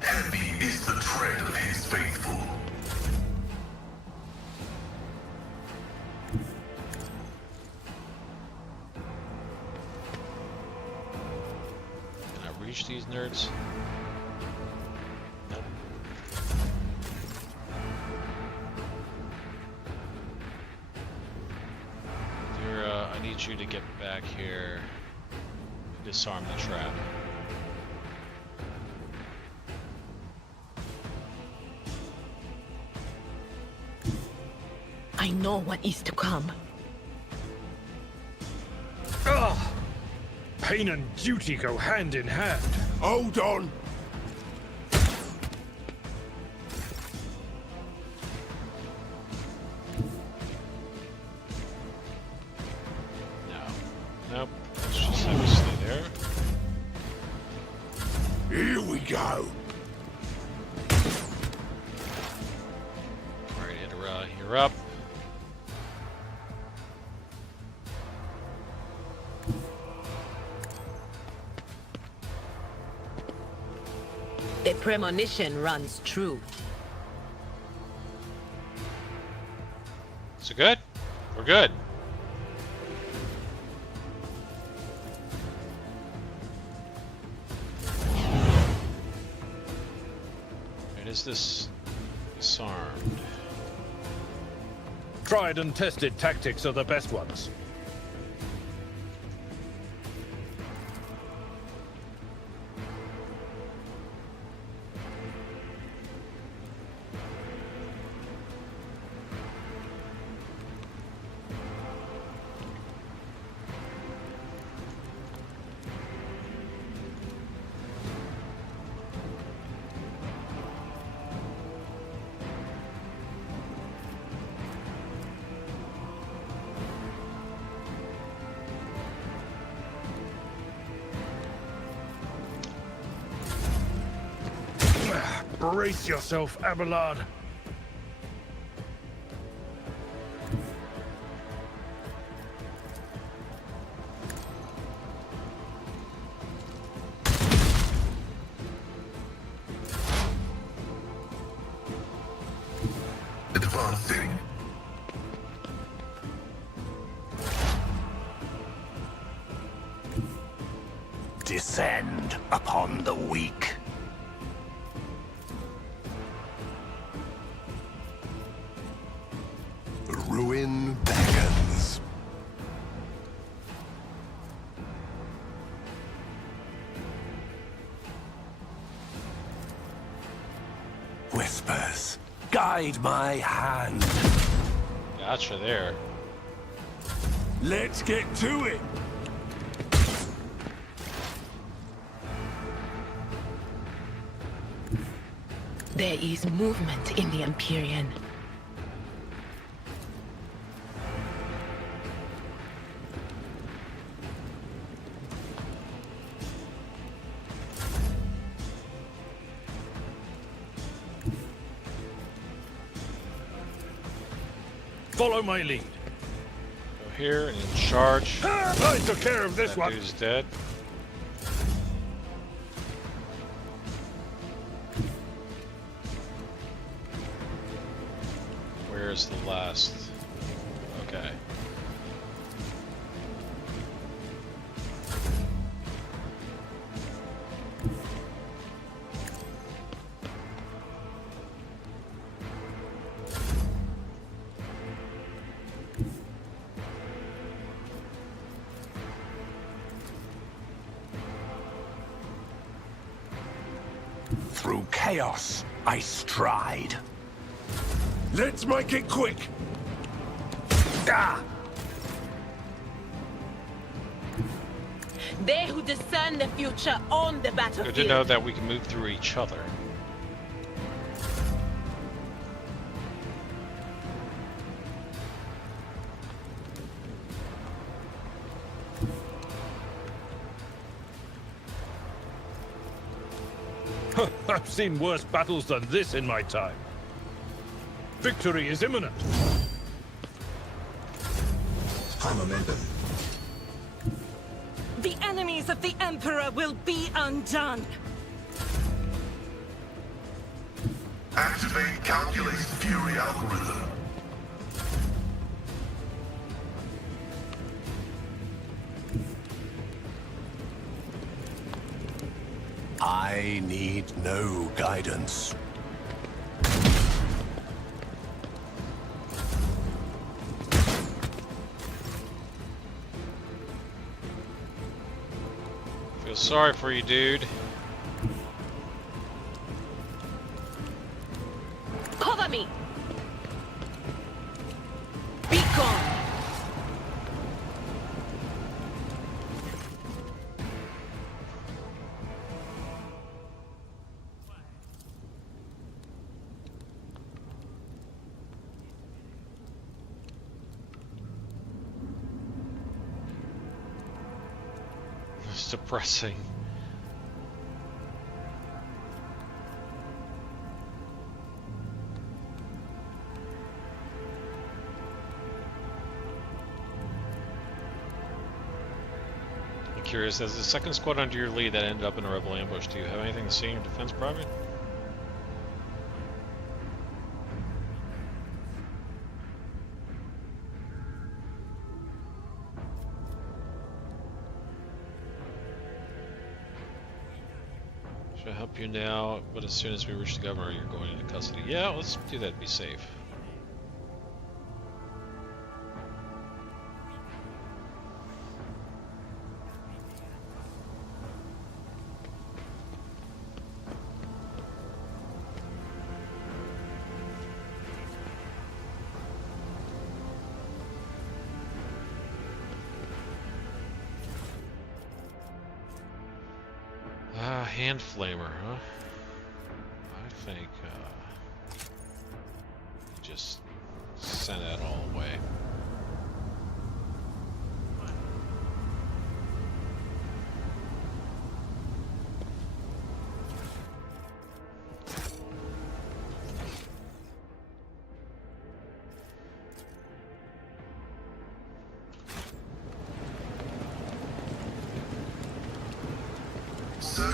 Heavy is the tread of his faithful. Can I reach these nerds? Nope. I need you to get back here. Disarm the trap. I know what is to come. Ugh! Pain and duty go hand in hand. Hold on! No. Nope. Let's just have it stay there. Here we go! Alright, Adira, you're up. The premonition runs true. So good? We're good. And is this disarmed? Tried and tested tactics are the best ones. Brace yourself, Abelard. Advancing. Descend upon the weak. Ruin beckons. Whispers, guide my hand. Gotcha there. Let's get to it. There is movement in the Empyrean. Follow my lead. Go here and then charge. I took care of this That one. dude's dead. Where's the last? Okay. Through chaos, I stride. Let's make it quick. Ah! They who discern the future on the battlefield. Good to know that we can move through each other. I've seen worse battles than this in my time. Victory is imminent. High momentum. The enemies of the Emperor will be undone. Activate calculate fury algorithm. I need no guidance. Feel sorry for you, dude. Cover me. Be gone. It's depressing. I'm curious, as the second squad under your lead that ended up in a rebel ambush, do you have anything to see in your defense, Private? Should I help you now? But as soon as we reach the governor, you're going into custody. Yeah, let's do that to be safe. Hand flamer, huh? I think just send that all away.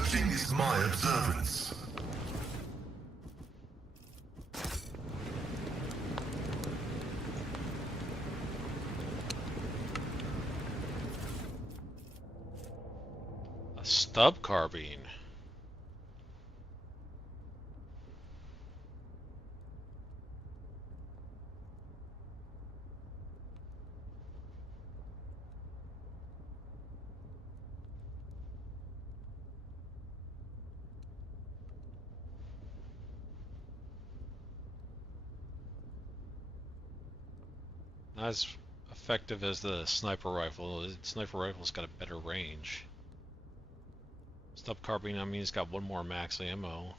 Shooting is my observance. A stub carbine. Not as effective as the sniper rifle. The sniper rifle's got a better range. Stub carbine, I mean, it's got one more max ammo.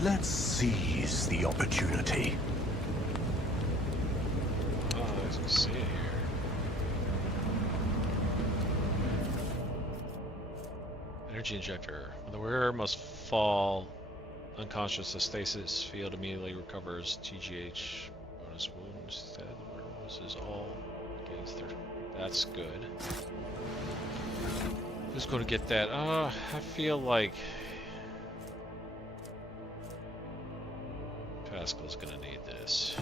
Let's seize the opportunity. Oh, I can see it here. Energy injector. The wearer must fall unconscious. The stasis field immediately recovers TGH bonus wounds. Instead, the wearer loses all gains their. That's good. Who's going to get that? I feel like Pascal's going to need this.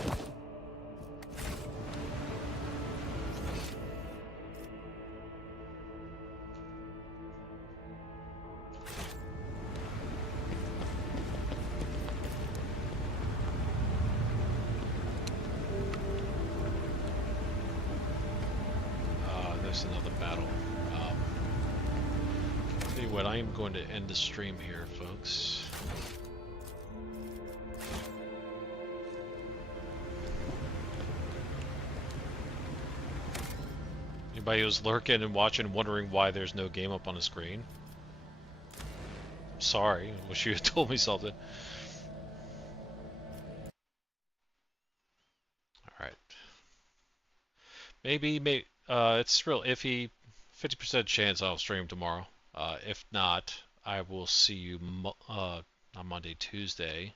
There's another battle. Tell you what, I am going to end the stream here, folks. Anybody who's lurking and watching, wondering why there's no game up on the screen? I'm sorry. I wish you had told me something. Alright. Maybe, it's real iffy. 50% chance I'll stream tomorrow. If not, I will see you on Monday, Tuesday.